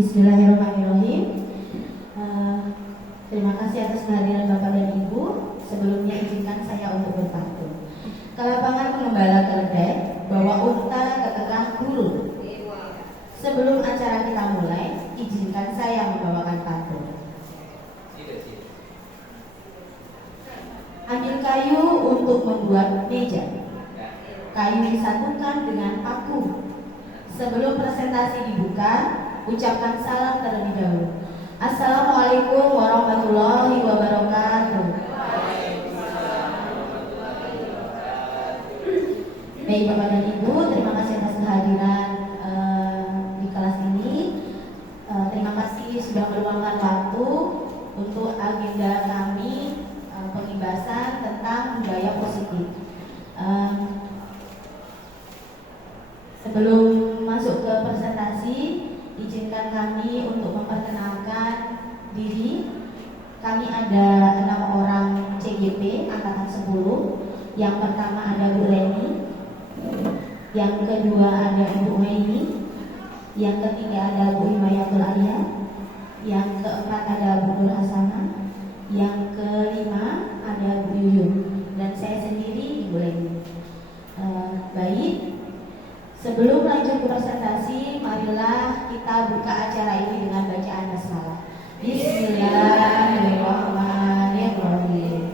Bismillahirrahmanirrahim. Terima kasih atas kehadiran Bapak dan Ibu. Sebelumnya izinkan saya untuk berpantun. Kelapangan pengembala keledai, bawa unta ke tengah gurun. Sebelum acara kita mulai, izinkan saya membawakan pantun. Ambil kayu untuk membuat meja. Kayu disatukan dengan paku. Sebelum presentasi dibuka, ucapkan salam terlebih dahulu. Assalamualaikum warahmatullahi wabarakatuh. Baik Bapak dan Ibu, terima kasih atas kehadiran di kelas ini. Terima kasih sudah meluangkan waktu untuk agenda kami pengibasan tentang budaya positif. Sebelum masuk ke presentasi, izinkan kami untuk memperkenalkan diri. Kami ada 6 orang CGP angkatan 10. Yang pertama ada Bu Reni, yang kedua ada Ibu Weni, yang ketiga ada Bu Himayatul Alia, yang keempat ada Bu Nur Hasanah, yang kelima ada Bu Yuyun, dan saya sendiri Ibu Leni. Baik. Sebelum lanjut ke presentasi, marilah kita buka acara ini dengan bacaan basmalah. Bismillahirrahmanirrahim.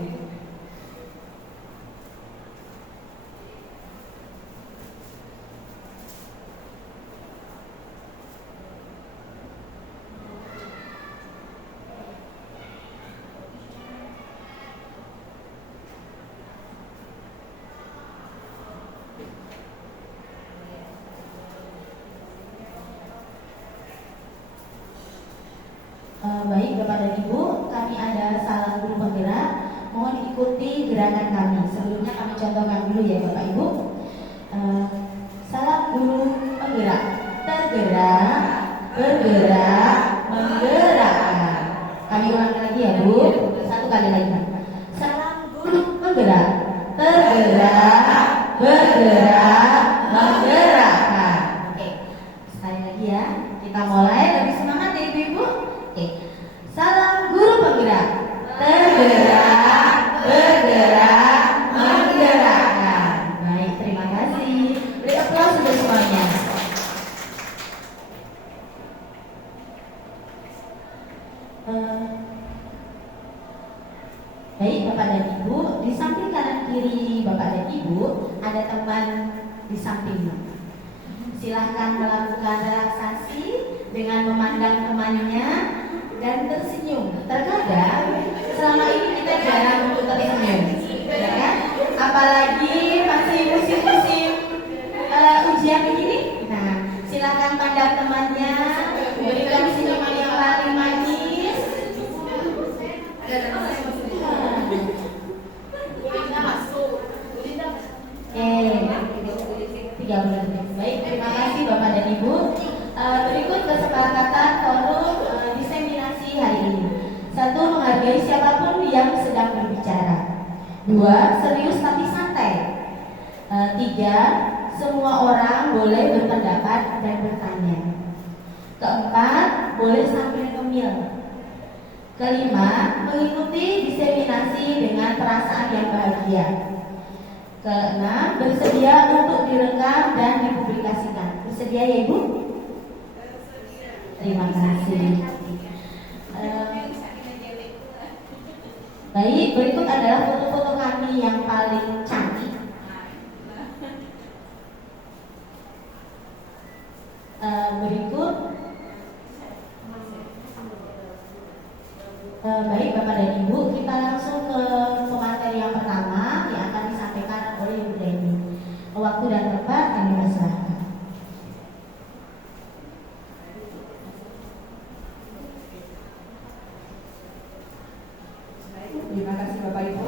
Baik Bapak dan Ibu, kami ada salam guru penggerak. Mohon ikuti gerakan kami. Sebelumnya kami contohkan dulu ya Bapak Ibu. Salam guru penggerak. Tergerak, bergerak, menggerakkan. Kami ulangi lagi ya Bu. Satu kali lagi. Salam guru penggerak. Tergerak, bergerak, menggerakkan. Oke, sekali lagi ya. Kita mulai lebih semangat ya Ibu-Ibu. Salam guru penggerak, tergerak, bergerak, menggerakkan. Baik, terima kasih. Beri aplaus untuk semuanya. Baik Bapak dan Ibu, di samping kanan kiri Bapak dan Ibu ada teman di sampingnya. Silahkan melakukan relaksasi dengan memandang temannya dan tersenyum. Terkadang selama ini kita jarang untuk tersenyum, ya kan? Apalagi masih musim-musim ujian begini. Nah, silakan pandang temannya, berikan senyuman yang paling manis. Tiga bulan. Baik, terima kasih Bapak dan Ibu. Berikut kesepakatan forum diseminasi hari ini. 1. Menghargai siapapun yang sedang berbicara. 2. Serius tapi santai. 3. Semua orang boleh berpendapat dan bertanya. 4. Boleh sambil ngemil. 5. Mengikuti diseminasi dengan perasaan yang bahagia. 6. Bersedia untuk direkam dan dipublikasikan. Bersedia ya Ibu? Terima kasih. Baik, berikut adalah foto-foto kami yang paling cantik. Berikut. Baik Bapak dan Ibu, kita langsung ke pemateri yang pertama yang akan disampaikan oleh Ibu Deni. Waktu dan tempat kami persilahkan. Terima kasih Bapak Ibu.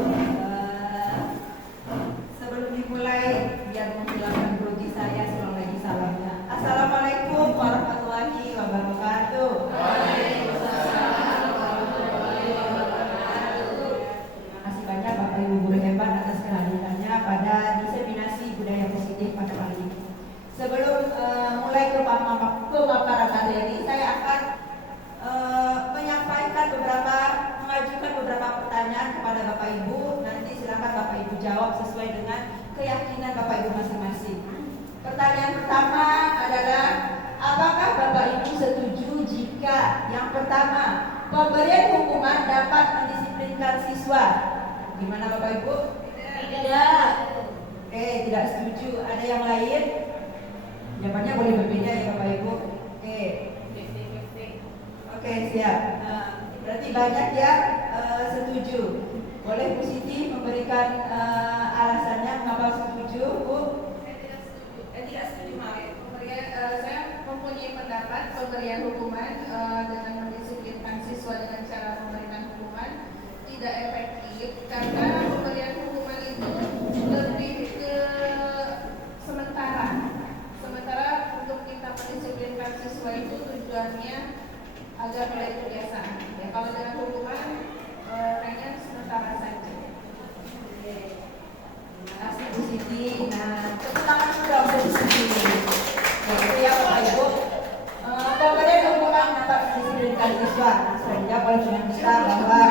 Sebelum dimulai, biar menghilangkan grogi saya, sekali lagi salamnya. Assalamualaikum warahmatullahi wabarakatuh. Waalaikumsalam warahmatullahi wabarakatuh. Terima kasih banyak Bapak Ibu guru hebat atas kehadirannya pada diseminasi budaya positif pada kali ini. Sebelum mulai ke pemaparan materi, saya akan mengajukan beberapa pertanyaan kepada Bapak Ibu. Nanti silakan Bapak Ibu jawab sesuai dengan keyakinan Bapak Ibu masing-masing. Pertanyaan pertama adalah, apakah Bapak Ibu setuju jika yang pertama, pemberian hukuman dapat mendisiplinkan siswa? Gimana Bapak Ibu? Tidak. Oke, tidak setuju. Ada yang lain? Jawabannya boleh berbeda ya Bapak Ibu. Oke, siap. Berarti banyak yang setuju. Boleh Bu Siti memberikan alasannya mengapa setuju, Bu? Tidak setuju, maaf. Saya mempunyai pendapat pemberian hukuman dengan mendisiplinkan siswa dengan cara memberikan hukuman tidak efektif, karena pemberian hukuman itu lebih ke sementara untuk kita mendisiplinkan siswa itu tujuannya agar mulai kebiasaan. Ya, kalau dengan hukuman hanya sementara saja. Terima kasih Bu Siti. Nah, tepuk tangan sudah untuk Bu Siti. Itu ya Bapak Ibu. Pemberian hukuman dapat mendisiplinkan siswa. Sehingga oleh pemirsa bahwa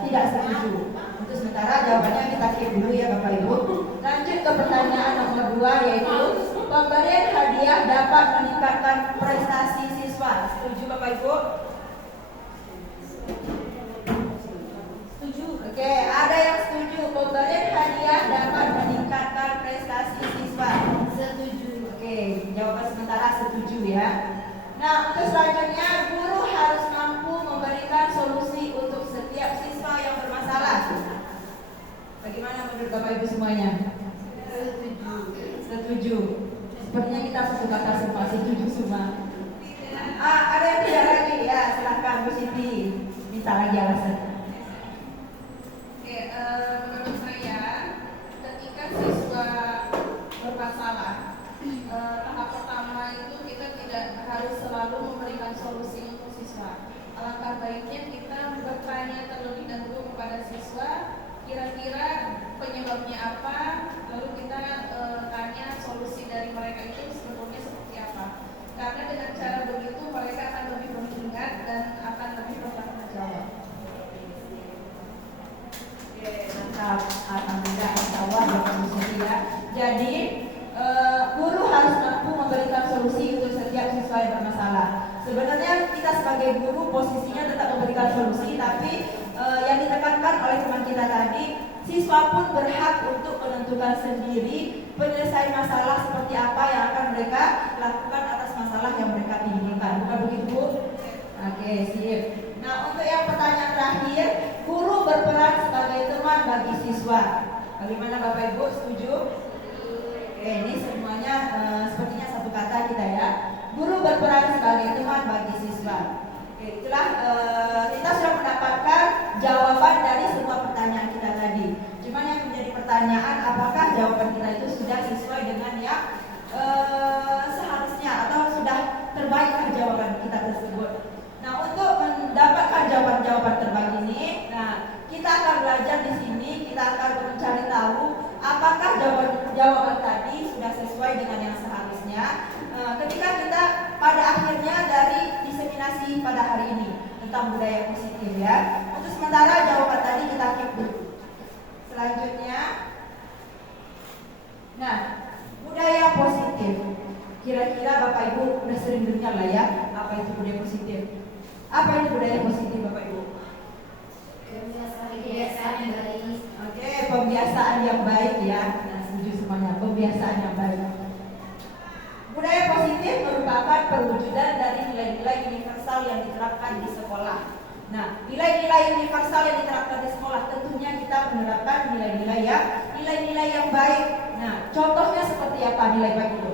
tidak setuju. Untuk sementara jawabannya kita skip dulu ya Bapak Ibu. Lanjut ke pertanyaan nomor 2, yaitu pemberian hadiah dapat meningkatkan prestasi siswa. Setuju Bapak Ibu? Setuju. Oke, ada yang setuju pemberian hadiah dapat meningkatkan prestasi siswa. Setuju. Oke, jawaban sementara setuju ya. Nah, untuk selanjutnya, guru harus mampu memberikan solusi untuk setiap siswa yang bermasalah. Bagaimana menurut Bapak Ibu semuanya? Setuju. Setuju. Sepertinya kita satu kata semua, setuju semua. Ada yang tidak lagi ya, silahkan Bu Siti minta lagi alasan. Menurut saya, ketika siswa bermasalah, tahap pertama itu kita tidak harus selalu memberikan solusi untuk siswa. Alangkah baiknya kita bertanya terlebih dahulu kepada siswa, kira-kira penyebabnya apa, lalu kita tanya solusi dari mereka itu sebetulnya seperti apa. Karena dengan cara begitu mereka akan lebih mengingat dan akan lebih bertanggung jawab. Mantap, alhamdulillah, insya-Allah Bapak Ibu Siti ya. Jadi guru harus mampu memberikan solusi untuk setiap siswa yang bermasalah. Sebenarnya kita sebagai guru posisinya tetap memberikan solusi, tapi yang ditekankan oleh teman kita tadi, siswa pun berhak untuk menentukan sendiri penyelesaian masalah seperti apa yang akan mereka lakukan atas masalah yang mereka timbulkan. Bukan begitu, Bu? Oke, sip. Nah, untuk yang pertanyaan terakhir, guru berperan sebagai teman bagi siswa. Bagaimana Bapak Ibu, setuju? Oke, ini semuanya sepertinya satu kata kita ya. Guru berperan sebagai teman bagi siswa. Oke, itulah kita sudah mendapatkan jawaban dari semua pertanyaan kita tadi. Cuman yang menjadi pertanyaan, apakah jawaban kita itu sudah sesuai dengan yang seharusnya atau sudah terbaikkah jawaban kita tersebut? Nah, untuk mendapatkan jawaban-jawaban terbaik ini, nah kita akan belajar di sini, kita akan mencari tahu apakah jawaban tadi sudah sesuai dengan yang seharusnya. Ketika kita pada akhirnya dari diseminasi pada hari ini tentang budaya positif ya. Untuk sementara jawaban tadi kita keep dulu. Selanjutnya, nah budaya positif. Kira-kira Bapak Ibu udah sering dengar lah ya, apa itu budaya positif? Apa itu budaya positif Bapak Ibu? Kebiasaan yang baik. Oke, pembiasaan yang baik ya. Nah, setuju semuanya, pembiasaan yang baik. Budaya positif merupakan perwujudan dari nilai-nilai universal yang diterapkan di sekolah. Nah, nilai-nilai universal yang diterapkan di sekolah tentunya kita menerapkan nilai-nilai yang baik. Nah, contohnya seperti apa nilai baik itu?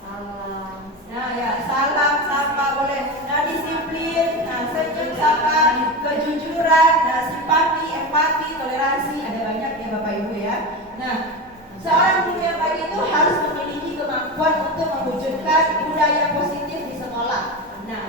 Salam. Nah ya, salam, sapa boleh. Nah, disiplin, nah senyum, sapa, kejujuran, nah simpati, empati, toleransi, ada banyak ya Bapak Ibu ya. Nah, seorang guru yang baik itu harus memiliki kemampuan untuk mewujudkan budaya positif di sekolah. Nah,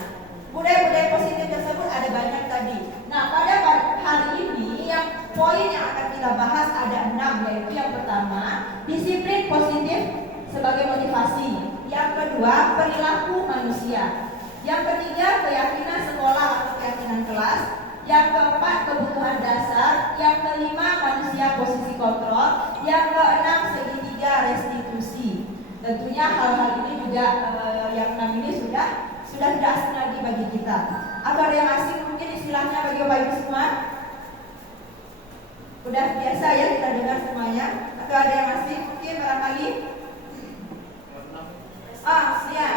budaya-budaya positif tersebut ada banyak tadi. Nah, pada hari ini yang poin yang akan kita bahas ada 6, yaitu yang pertama, disiplin positif sebagai motivasi. Yang kedua, perilaku manusia. Yang ketiga, keyakinan sekolah atau keyakinan kelas. Yang keempat, kebutuhan dasar. Yang kelima, manusia posisi kontrol. Yang keenam, segitiga restitusi. Tentunya hal-hal ini juga yang enam ini sudah tidak asing lagi bagi kita. Atau ada yang asing mungkin istilahnya bagi Bapak Ibu semua? Udah biasa ya kita dengar semuanya. Atau ada yang asing mungkin barangkali? Ya.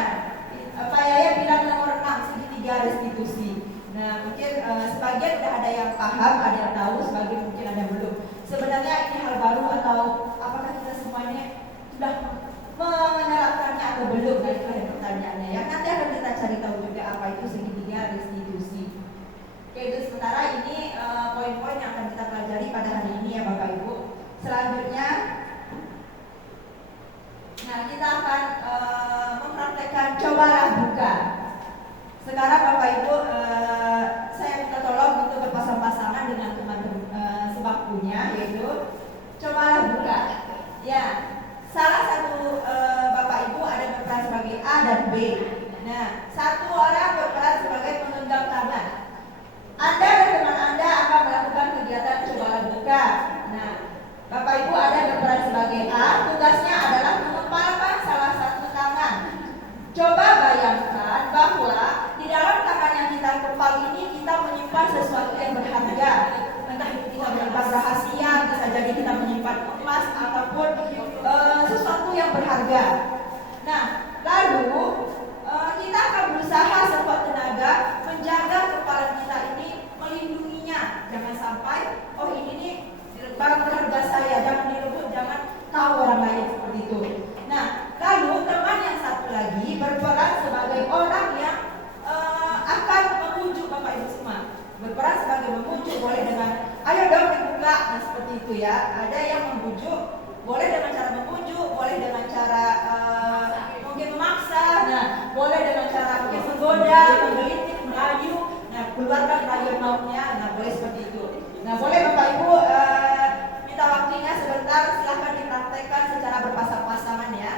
Pak Yaya bilang nomor 6, segitiga restitusi. Nah, mungkin sebagian udah ada yang paham, ada yang tahu, sebagian mungkin ada yang belum. Sebenarnya ini hal baru atau apakah kita semuanya sudah menerapkannya atau belum? Nah, itu ada pertanyaannya ya. Nanti akan kita cari tahu juga apa itu segitiga restitusi. Oke, itu sementara ini poin-poin yang akan kita pelajari pada hari ini ya Bapak Ibu. Selanjutnya, nah kita akan mempraktekkan cobalah buka. Sekarang Bapak Ibu, saya minta tolong untuk berpasang-pasangan dengan teman-teman sebangkunya, yaitu cobalah buka. Ya, salah satu Bapak Ibu ada berperan sebagai A dan B. Nah, satu orang berperan sebagai pemegang tangan. Anda dan teman Anda akan melakukan kegiatan cobalah buka. Nah, Bapak Ibu ada berperan sebagai A, tugasnya adalah mengepalkan salah satu tangan. Coba bayangkan bahwa di dalam tangan yang kita kepal ini kita menyimpan sesuatu yang berharga. Entah itu kita menyimpan rahasia, bisa jadi kita menyimpan emas ataupun sesuatu yang berharga. Nah, lalu kita akan berusaha sekuat tenaga menjaga kepala kita ini, melindunginya. Jangan sampai, oh ini nih barang berharga saya, jangan direbut, jangan tahu orang lain seperti itu. Nah, lalu teman yang satu lagi berperan sebagai orang yang akan memujuk Bapak Ibu semua. Berperan sebagai memujuk, boleh dengan ayo dong dibuka, nah seperti itu ya. Ada yang membujuk, boleh dengan cara membujuk, boleh dengan cara mungkin memaksa, nah boleh dengan cara mungkin menggoda, menggelitik, merayu, nah keluarkan rayuan mautnya, nah boleh seperti itu. Nah boleh Bapak Ibu minta waktunya sebentar, silahkan dipraktekkan secara berpasang-pasangan ya.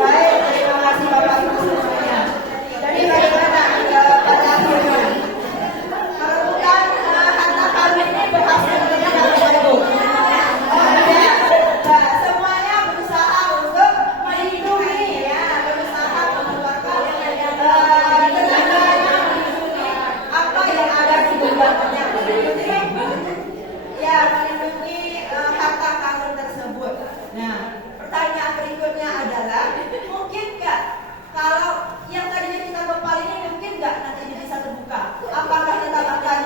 Baik, terima kasih Bapak Ibu semuanya. Jadi bagaimana pada akhirnya? Kalau bukan harta karun ini berhasil dengan Bapak Ibu. Nah, semuanya berusaha untuk melindungi ya, berusaha mengeluarkan tenaganya, melindungi apa yang ada di genggamannya. Ya, melindungi harta karun tersebut. Nah, pertanyaan berikutnya adalah, mungkin nggak kalau yang tadinya kita kepal ini mungkin nggak nanti bisa terbuka? Apakah tetap akan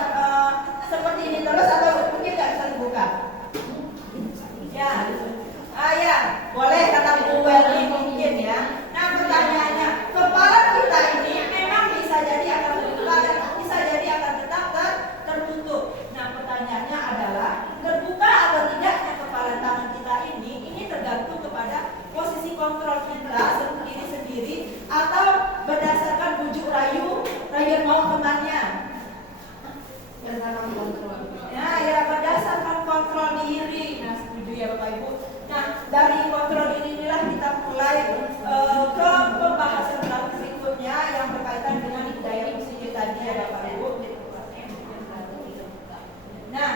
seperti ini terus atau mungkin nggak bisa terbuka? Ya, ya, boleh kata Bu Welly mungkin ya. Nah pertanyaannya, kepala kita ini memang bisa jadi akan terbuka dan bisa jadi akan tetap tertutup. Nah pertanyaannya adalah, terbuka atau tidaknya kepala tangan kita ini tergantung kepada posisi kontrol kita sendiri atau berdasarkan bujuk rayuan mau temannya. Berdasarkan kontrol. Ya, berdasarkan kontrol diri. Nah, setuju ya Bapak Ibu. Nah, dari kontrol diri inilah kita mulai ke pembahasan berikutnya yang berkaitan dengan hidayah muslim tadi ya Bapak Ibu. Nah,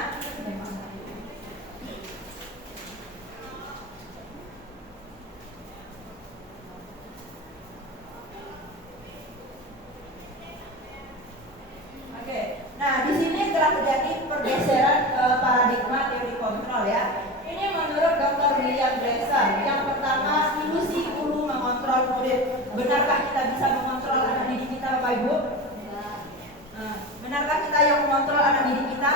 nah, di sini telah terjadi pergeseran paradigma teori kontrol ya. Ini menurut Dr. William Glasser. Yang pertama, ilusi guru mengontrol murid. Benarkah kita bisa mengontrol anak didik kita, Bapak Ibu? Benarkah kita yang mengontrol anak didik kita?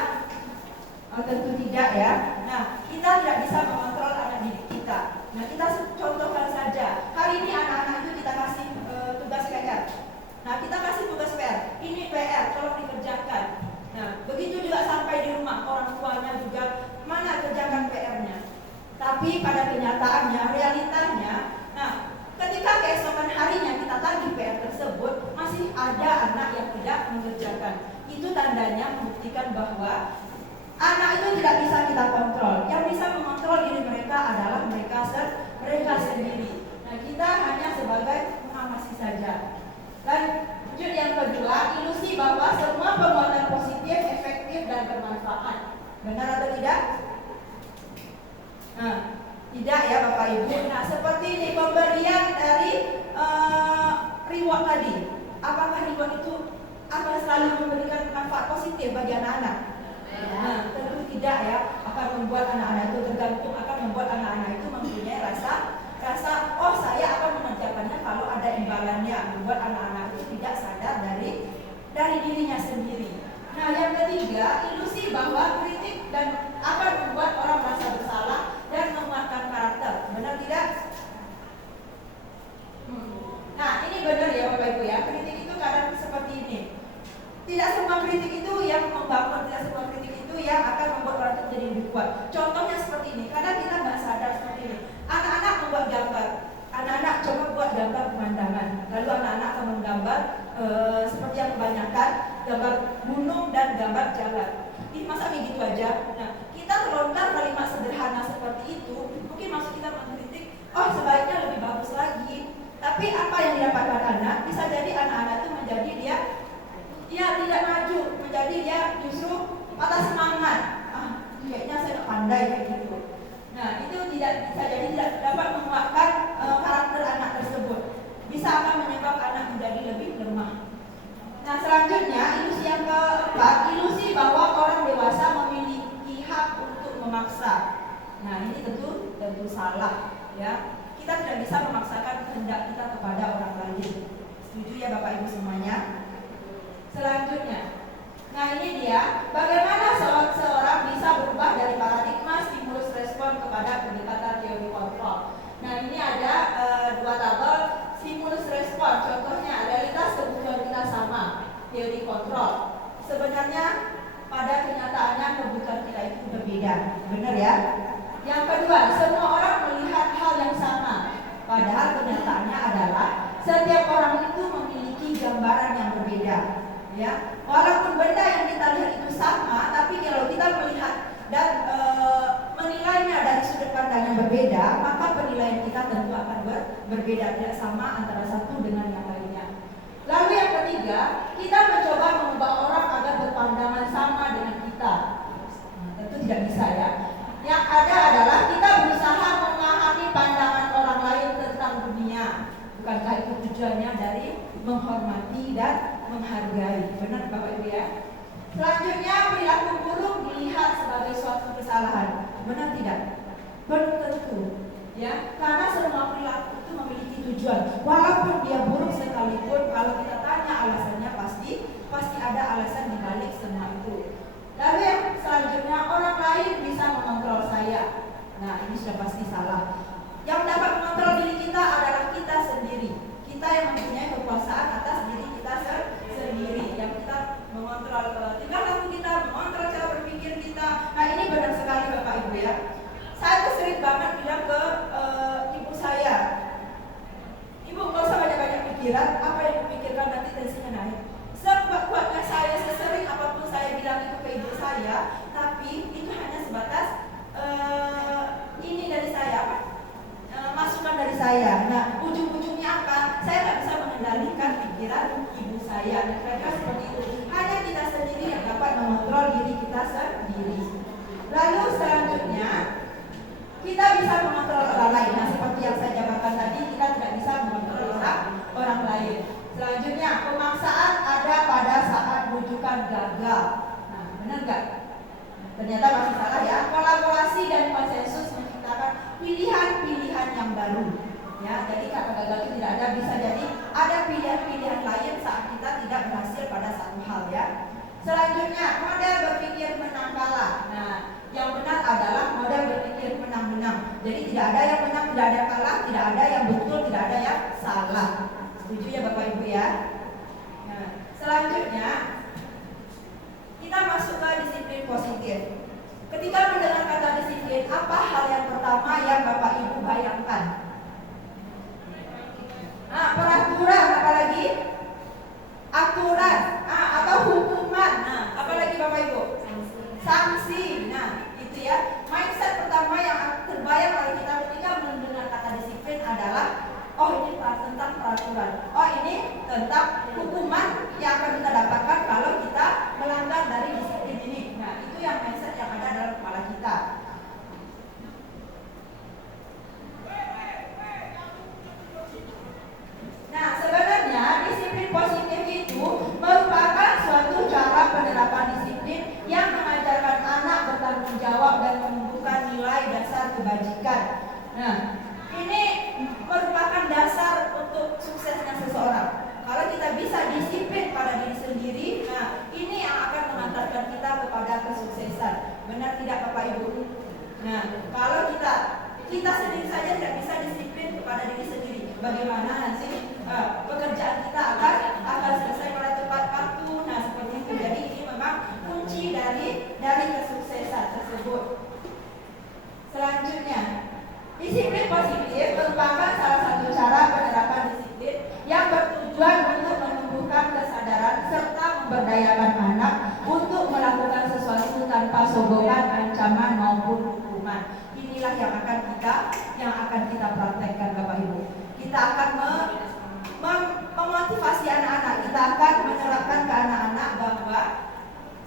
Tentu tidak ya. Nah, kita tidak bisa mengontrol anak didik kita. Nah, kita contohkan saja. Hari ini anak-anak itu kita kasih tugas PR. Nah, kita kasih tugas PR. Ini PR, tolong dikerjakan. Nah, begitu juga sampai di rumah orang tuanya juga, mana kerjakan PR-nya. Tapi Tapi pada kenyataannya, realitanya, nah ketika keesokan harinya kita tagih PR tersebut, masih ada anak yang tidak mengerjakan. Itu tandanya membuktikan bahwa anak itu tidak bisa kita kontrol. Yang bisa mengontrol diri mereka adalah mereka sendiri. Nah, kita hanya sebagai mengawasi saja. Lanjut yang kedua, ilusi bahwa semua perbuatan positif, efektif, dan bermanfaat. Benar atau tidak? Nah, tidak ya Bapak Ibu. Nah, seperti ini pemberian dari reward tadi. Apakah reward itu akan selalu memberikan manfaat positif bagi anak-anak? Nah, tentu tidak ya. Akan membuat anak-anak itu tergantung, akan membuat anak-anak itu mempunyai rasa oh saya akan mengerjakannya kalau ada imbalannya. Membuat anak-anak itu tidak sadar dari dirinya sendiri. Nah, yang ketiga, ilusi bahwa kritik dan akan membuat orang merasa bersalah dan menguatkan karakter. Benar tidak? Nah, ini benar ya Bapak Ibu ya. Kritik itu kadang seperti ini. Tidak semua kritik itu yang membangun, tidak semua kritik itu yang akan membuat orang itu menjadi lebih kuat. Contohnya seperti ini. Kadang kita nggak sadar seperti ini. Anak-anak membuat gambar. Anak-anak coba buat gambar pemandangan. Lalu anak-anak akan menggambar seperti yang kebanyakan, gambar gunung dan gambar jalan. Ih, masa kayak gitu aja? Nah, kita terlontar kalimat sederhana seperti itu, mungkin maksud kita mengkritik, oh sebaiknya lebih bagus lagi. Tapi apa yang didapatkan anak, bisa jadi anak-anak itu menjadi dia tidak maju, menjadi dia justru patah semangat. Kayaknya saya nggak pandai kayak gitu. Nah, itu tidak bisa jadi tidak dapat menguatkan karakter anak tersebut. Bisa akan menyebabkan anak menjadi lebih lemah. Nah, selanjutnya ilusi yang keempat, ilusi bahwa orang dewasa memiliki hak untuk memaksa. Nah, ini tentu salah ya. Kita tidak bisa memaksakan kehendak kita kepada orang lain. Setuju ya Bapak Ibu semuanya? Selanjutnya, nah ini dia bagaimana seorang bisa berubah dari paradigma stimulus respon kepada pendekatan teori kontrol. Nah, ini ada dua tabel stimulus respon. Contohnya realitas kebutuhan kita sama, teori kontrol. Sebenarnya pada kenyataannya kebutuhan kita itu berbeda. Benar ya? Yang kedua, semua orang melihat hal yang sama. Padahal kenyataannya adalah setiap orang itu memiliki gambaran yang berbeda. Ya, walaupun benda yang kita lihat itu sama, tapi kalau kita melihat dan menilainya dari sudut pandang yang berbeda, maka penilaian kita tentu akan berbeda, tidak sama antara satu dengan yang lainnya. Lalu yang ketiga, kita mencoba mengubah orang agar berpandangan sama dengan kita. Nah, tentu tidak bisa ya. Yang ada adalah kita berusaha memahami pandangan orang lain tentang dunia. Bukankah itu tujuannya dari menghormati dan menghargai? Benar Bapak Ibu ya? Selanjutnya, perilaku buruk dilihat sebagai suatu kesalahan. Benar tidak? Belum tentu ya, karena semua perilaku itu memiliki tujuan. Walaupun dia buruk sekalipun, kalau kita tanya alasannya pasti ada alasan di balik semua itu. Lalu yang selanjutnya, orang lain bisa mengontrol saya. Nah, ini sudah pasti salah. Yang dapat mengontrol diri kita adalah kita sendiri. Kita yang mempunyai kekuasaan atas diri kita sendiri. Yang kita mengontrol tingkah laku kita, mengontrol cara berpikir kita. Nah, ini benar sekali Bapak Ibu ya. Saya tuh sering banget bilang ke ibu saya, ibu nggak usah banyak-banyak pikiran, apa yang dipikirkan nanti tensinya naik. Sekuat-kuatnya saya, sesering apapun saya bilang itu ke ibu saya, tapi itu hanya sebatas ini dari saya, masukan dari saya. Nah, ujung-ujungnya apa? Saya nggak bisa mengendalikan pikiran ibu saya. Dan kira-kira seperti itu. Hanya kita sendiri yang dapat mengontrol diri kita sendiri. Lalu selanjutnya, kita bisa mengontrol orang lain. Nah, seperti yang saya jabarkan tadi, kita tidak bisa mengontrol orang lain. Selanjutnya, pemaksaan ada pada saat rujukan gagal. Nah, benar nggak? Ternyata masih salah ya. Kolaborasi dan konsensus menciptakan pilihan-pilihan yang baru. Ya, jadi kata gagal itu tidak ada, bisa jadi ada pilihan-pilihan lain saat kita tidak berhasil pada satu hal ya. Selanjutnya, model berpikir menang kalah. Nah, yang benar adalah model berpikir menang-menang. Jadi tidak ada yang menang, tidak ada yang kalah, tidak ada yang betul, tidak ada yang salah. Setuju ya Bapak Ibu ya? Nah, selanjutnya kita masuk ke disiplin positif. Ketika mendengar kata disiplin, apa hal yang pertama yang kebajikan. Nah, ini merupakan dasar untuk suksesnya seseorang. Kalau kita bisa disiplin pada diri sendiri, nah ini yang akan mengantarkan kita kepada kesuksesan. Benar tidak Bapak Ibu? Nah, kalau kita sendiri saja tidak bisa disiplin kepada diri sendiri, bagaimana nanti pekerjaan kita akan selesai pada tepat waktu. Nah, seperti itu. Jadi ini memang kunci dari kesuksesan tersebut. Selanjutnya, disiplin positif merupakan salah satu cara penerapan disiplin yang bertujuan untuk menumbuhkan kesadaran serta memberdayakan anak untuk melakukan sesuatu tanpa sogokan, ancaman maupun hukuman. Inilah yang akan kita praktekkan Bapak Ibu. Kita akan memotivasi anak-anak, kita akan menerapkan ke anak-anak bahwa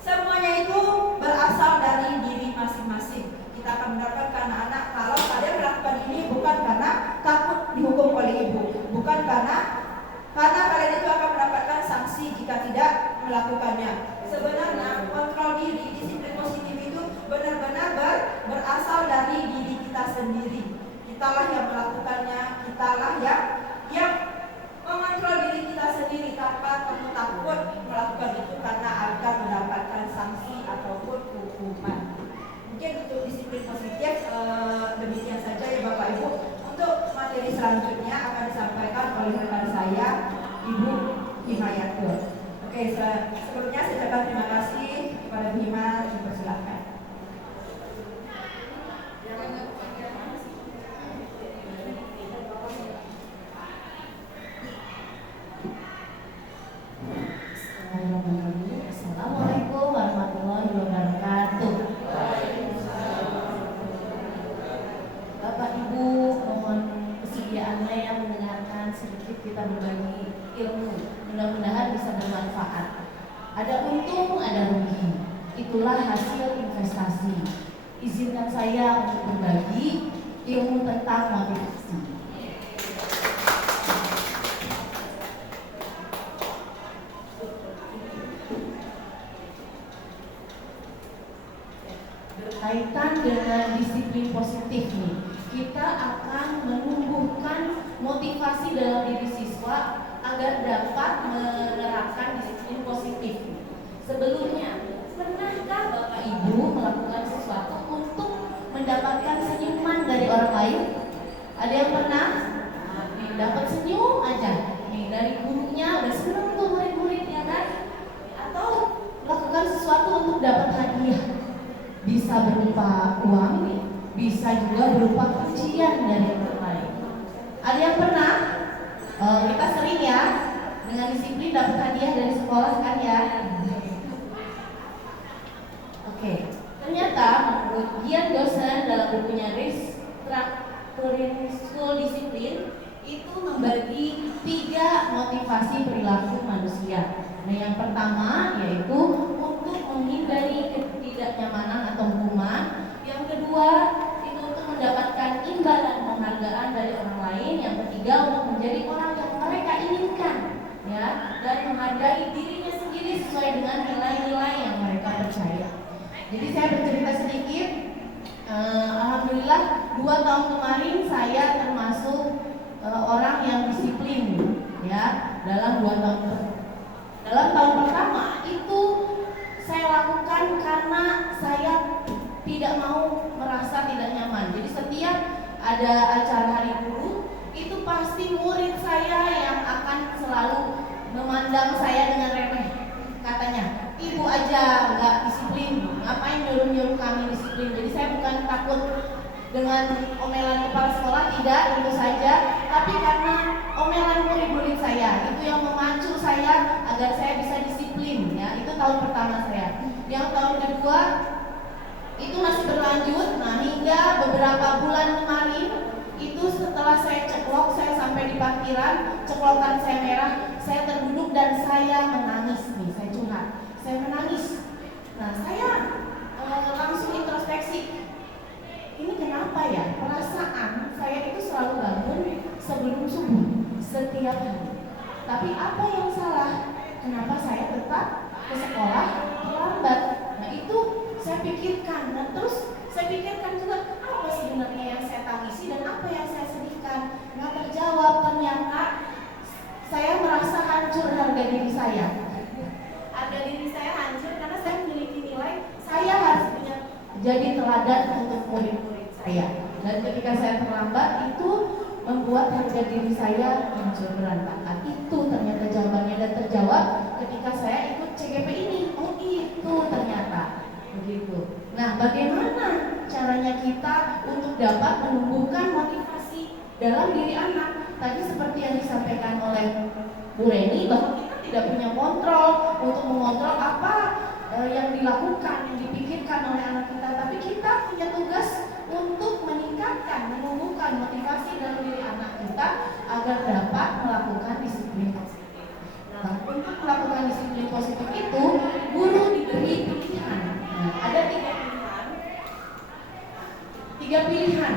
semuanya itu berasal dari diri masing-masing. Kita akan menerapkan ke anak-anak kalau kalian melakukan ini bukan karena takut dihukum oleh ibu, bukan karena kalian itu akan mendapatkan sanksi jika tidak melakukannya. Sebenarnya kontrol diri, disiplin positif itu benar-benar berasal dari diri kita sendiri. Kitalah yang melakukannya, kitalah yang mengontrol diri kita sendiri tanpa kamu takut melakukan itu karena akan mendapatkan sanksi ataupun hukuman. Mungkin untuk disiplin positif demikian saja ya Bapak Ibu. Untuk materi selanjutnya akan disampaikan oleh rekan saya Ibu Himayatul. Oke, sebelumnya saya ucapkan terima kasih kepada Bu Hima, dipersilakan. Assalamualaikum warahmatullahi wabarakatuh. Bapak Ibu, mohon kesediaannya yang mendengarkan sedikit kita berbagi ilmu. Mudah-mudahan bisa bermanfaat. Ada untung, ada rugi. Itulah hasil investasi. Izinkan saya untuk berbagi ilmu tentang motivasi. Berkaitan dengan disiplin positif nih, kita akan menumbuhkan motivasi dalam diri siswa agar dapat menerapkan disiplin positif. Sebelumnya, pernahkah Bapak Ibu melakukan sesuatu untuk mendapatkan senyuman dari orang lain? Ada yang pernah? Dapat senyum aja nih dari gurunya, udah seneng tuh murid-muridnya kan? Atau lakukan sesuatu untuk dapat hadiah, bisa berupa uang, bisa juga berupa pujian dari orang lain. Ada yang pernah? Kita sering ya dengan disiplin dapat hadiah dari sekolah kan ya. Oke, ternyata menurut Gian dosen dalam bukunya Restructuring School Discipline itu membagi 3 motivasi perilaku manusia. Nah, yang pertama yaitu untuk menghindari ketidaknyamanan atau hukuman. Yang kedua itu untuk mendapatkan imbalan penghargaan dari orang lain. Yang ketiga untuk menjadi orang yang mereka inginkan, ya, dan menghargai dirinya sendiri sesuai dengan nilai-nilai yang mereka percaya. Jadi saya bercerita sedikit. Alhamdulillah 2 tahun kemarin saya termasuk orang yang disiplin, ya, dalam 2 tahun. Dalam tahun pertama itu saya lakukan karena saya tidak mau merasa tidak nyaman. Jadi setiap ada acara hari guru itu pasti murid saya yang akan selalu memandang saya dengan remeh. Katanya, ibu aja nggak disiplin, ngapain nyuruh kami disiplin. Jadi saya bukan takut dengan omelan kepala sekolah, tidak, tentu saja, tapi karena omelan murid-murid saya itu yang memacu saya agar saya bisa disiplin, ya. Itu tahun pertama saya. Yang tahun kedua itu masih berlanjut. Nah, hingga beberapa bulan kemarin itu setelah saya ceklok, saya sampai di parkiran, ceklokan saya merah, saya terduduk dan saya menangis nih, saya curhat, saya menangis. Nah, saya langsung introspeksi, ini kenapa ya? Perasaan saya itu selalu bangun sebelum subuh setiap hari. Tapi apa yang salah? Kenapa saya tetap ke sekolah terlambat? Nah, itu saya pikirkan. Nah, terus saya pikirkan juga apa sebenarnya hancur harga diri saya? Harga diri saya hancur karena saya memiliki nilai saya harus punya jadi teladan untuk murid-murid saya. Dan ketika saya terlambat itu membuat harga diri saya hancur berantakan. Itu ternyata jawabannya, dan terjawab ketika saya ikut CGP ini. Oh itu ternyata begitu. Nah, bagaimana caranya kita untuk dapat menumbuhkan motivasi dalam diri anak? Tadi seperti yang disampaikan oleh Bu Reni, bahwa kita tidak punya kontrol untuk mengontrol apa yang dilakukan, yang dipikirkan oleh anak kita, tapi kita punya tugas untuk meningkatkan, menumbuhkan motivasi dalam diri anak kita agar dapat melakukan disiplin positif. Nah, untuk melakukan disiplin positif itu, guru diberi pilihan. Nah, ada tiga pilihan.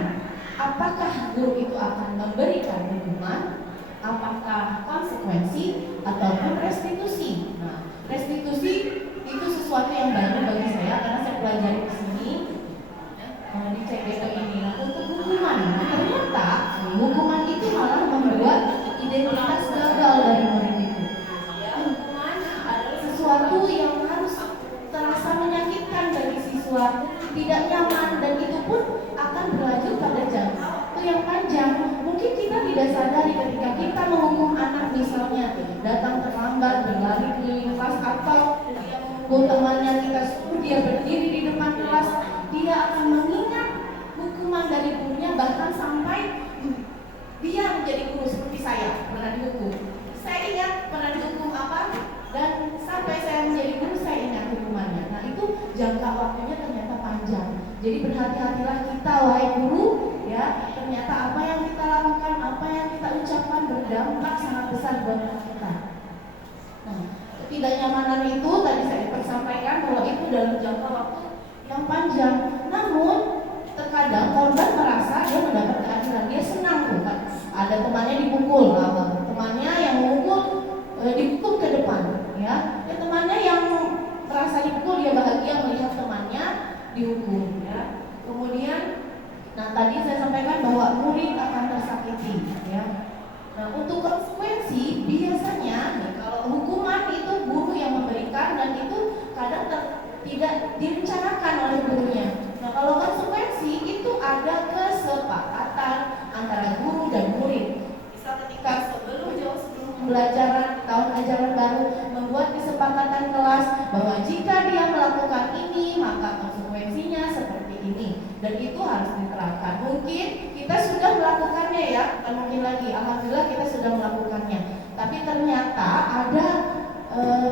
Apakah guru itu akan memberikan hukuman, apakah konsekuensi, ataupun restitusi. Nah, restitusi itu sesuatu yang baru bagi saya karena saya pelajari di sini di CGP ini. Nah, untuk hukuman, ternyata hukuman itu malah membuat identitas gagal dari murid itu. Hukuman adalah sesuatu yang harus terasa menyakitkan bagi siswa, tidak nyaman, dan itu pun akan berlanjut pada jangka waktu yang panjang. Mungkin kita tidak sadari ketika kita menghukum anak, misalnya datang terlambat, berlari keliling kelas, atau dia menghukum temannya, kita suruh dia berdiri di depan kelas, dia akan mengingat hukuman dari gurunya, bahkan sampai dia menjadi guru seperti saya pernah dihukum. Saya ingat pernah dihukum apa, dan sampai saya menjadi guru saya ingat hukumannya. Nah, itu jangka waktunya ternyata panjang. Jadi berhati-hatilah kita, wahai guru, ya, ternyata apa yang kita lakukan, apa yang kita ucapkan berdampak sangat besar buat anak kita. Nah, ketidaknyamanan itu tadi saya sampaikan bahwa itu dalam jangka waktu yang panjang. Namun terkadang korban merasa dia mendapat keadilan, dia senang tuh kan. Ada temannya dipukul, temannya yang memukul dihukum ke depan, ya. Temannya yang merasa dipukul, dia bahagia melihat temannya dihukum, ya. Kemudian, nah tadi saya sampaikan bahwa murid akan tersakiti, ya. Nah, untuk konsekuensi biasanya kalau hukuman itu guru yang memberikan, dan itu kadang tidak direncanakan oleh gurunya. Nah, kalau konsekuensi itu ada kesepakatan antara guru dan murid. Misal ketika sebelum pembelajaran tahun ajaran baru membuat kesepakatan kelas bahwa jika dia melakukan ini maka konsekuensinya seperti ini, dan itu harus diterapkan. Mungkin kita sudah melakukannya, ya, bukan mungkin lagi, alhamdulillah kita sudah melakukannya, tapi ternyata ada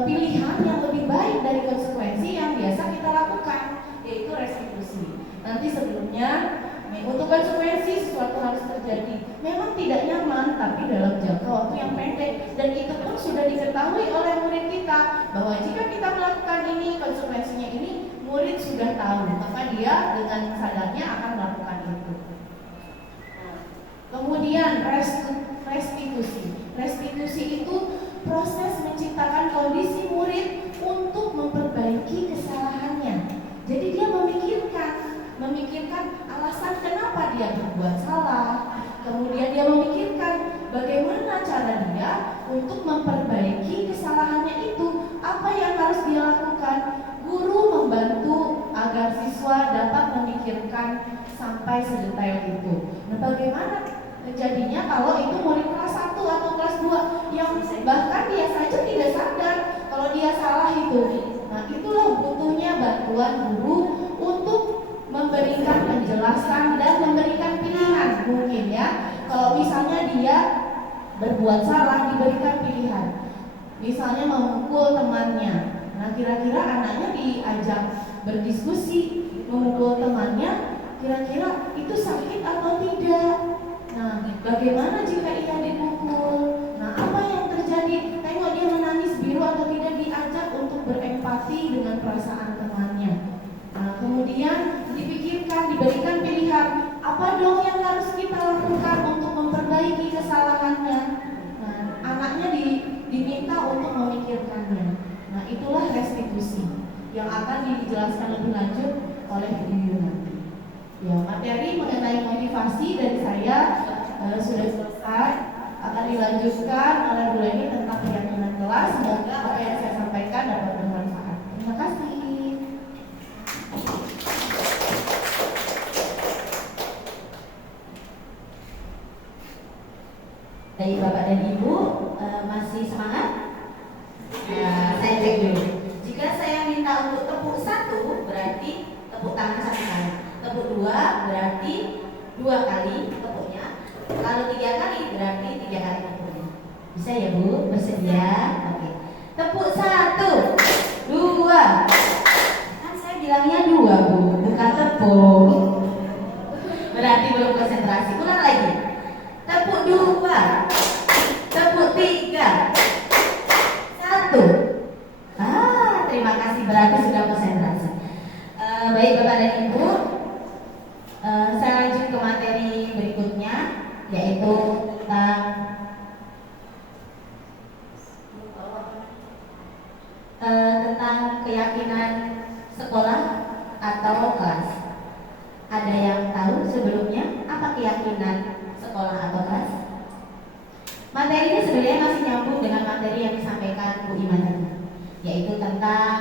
pilihan yang lebih baik dari konsekuensi yang biasa kita lakukan, yaitu restitusi. Nanti sebelumnya untuk konsekuensi sesuatu harus terjadi, memang tidak nyaman, tapi dalam jangka waktu yang pendek, dan itu pun sudah diketahui oleh murid kita bahwa jika kita melakukan ini, konsekuensinya ini, murid sudah tahu, maka dia dengan sadarnya akan melakukan itu. Kemudian restitusi. Restitusi itu proses menciptakan kondisi murid untuk memperbaiki kesalahannya. Jadi dia memikirkan alasan kenapa dia berbuat salah. Kemudian dia memikirkan bagaimana cara dia untuk memperbaiki kesalahannya itu, apa yang harus dia lakukan. Guru membantu agar siswa dapat memikirkan sampai sedetail itu. Nah, bagaimana jadinya kalau itu murid kelas 1 atau kelas 2 yang bahkan dia saja tidak sadar kalau dia salah itu. Nah, itulah butuhnya bantuan guru untuk memberikan penjelasan dan memberikan pilihan. Mungkin, ya, kalau misalnya dia berbuat salah, diberikan pilihan, misalnya memukul temannya. Nah, kira-kira anaknya diajak berdiskusi, memukul temannya, kira-kira itu sakit atau tidak. Nah, bagaimana jika ia dipukul? Nah, apa yang terjadi? Tengok dia menangis biru atau tidak, diajak untuk berempati dengan perasaan temannya. Nah, kemudian dipikirkan, diberikan pilihan, apa dong yang harus kita lakukan untuk memperbaiki kesalahannya. Nah, anaknya diminta untuk memikirkannya. Nah, itulah restitusi yang akan dijelaskan lebih lanjut oleh Bu Yuyu nanti. Ya, materi mengenai motivasi dari saya sudah selesai, akan dilanjutkan oleh Bu Leni tentang keyakinan kelas. Semoga apa yang saya sampaikan dapat bermanfaat. Terima kasih. Dari Bapak dan Ibu masih semangat? Saya cek dulu. Jika saya minta untuk tepuk 1 berarti tepuk tangan 1 kali. Tepuk 2 berarti 2 kali tepuknya. Kalau 3 kali berarti 3 kali tepuknya. Bisa ya Bu? Bersedia? Oke. Tepuk 1, 2. Kan saya bilangnya 2 Bu, bukan tepuk. Berarti belum konsentrasi. Ulang lagi. Tepuk 2, tepuk 3, 1. Terima kasih, berarti sudah konsentrasi. Baik Bapak dan Ibu, saya lanjut ke materi berikutnya, yaitu tentang keyakinan sekolah atau kelas. Ada yang tahu sebelumnya apa keyakinan sekolah atau kelas? Materi ini sebenarnya masih nyambung dengan materi yang disampaikan Bu Ima tadi, yaitu tentang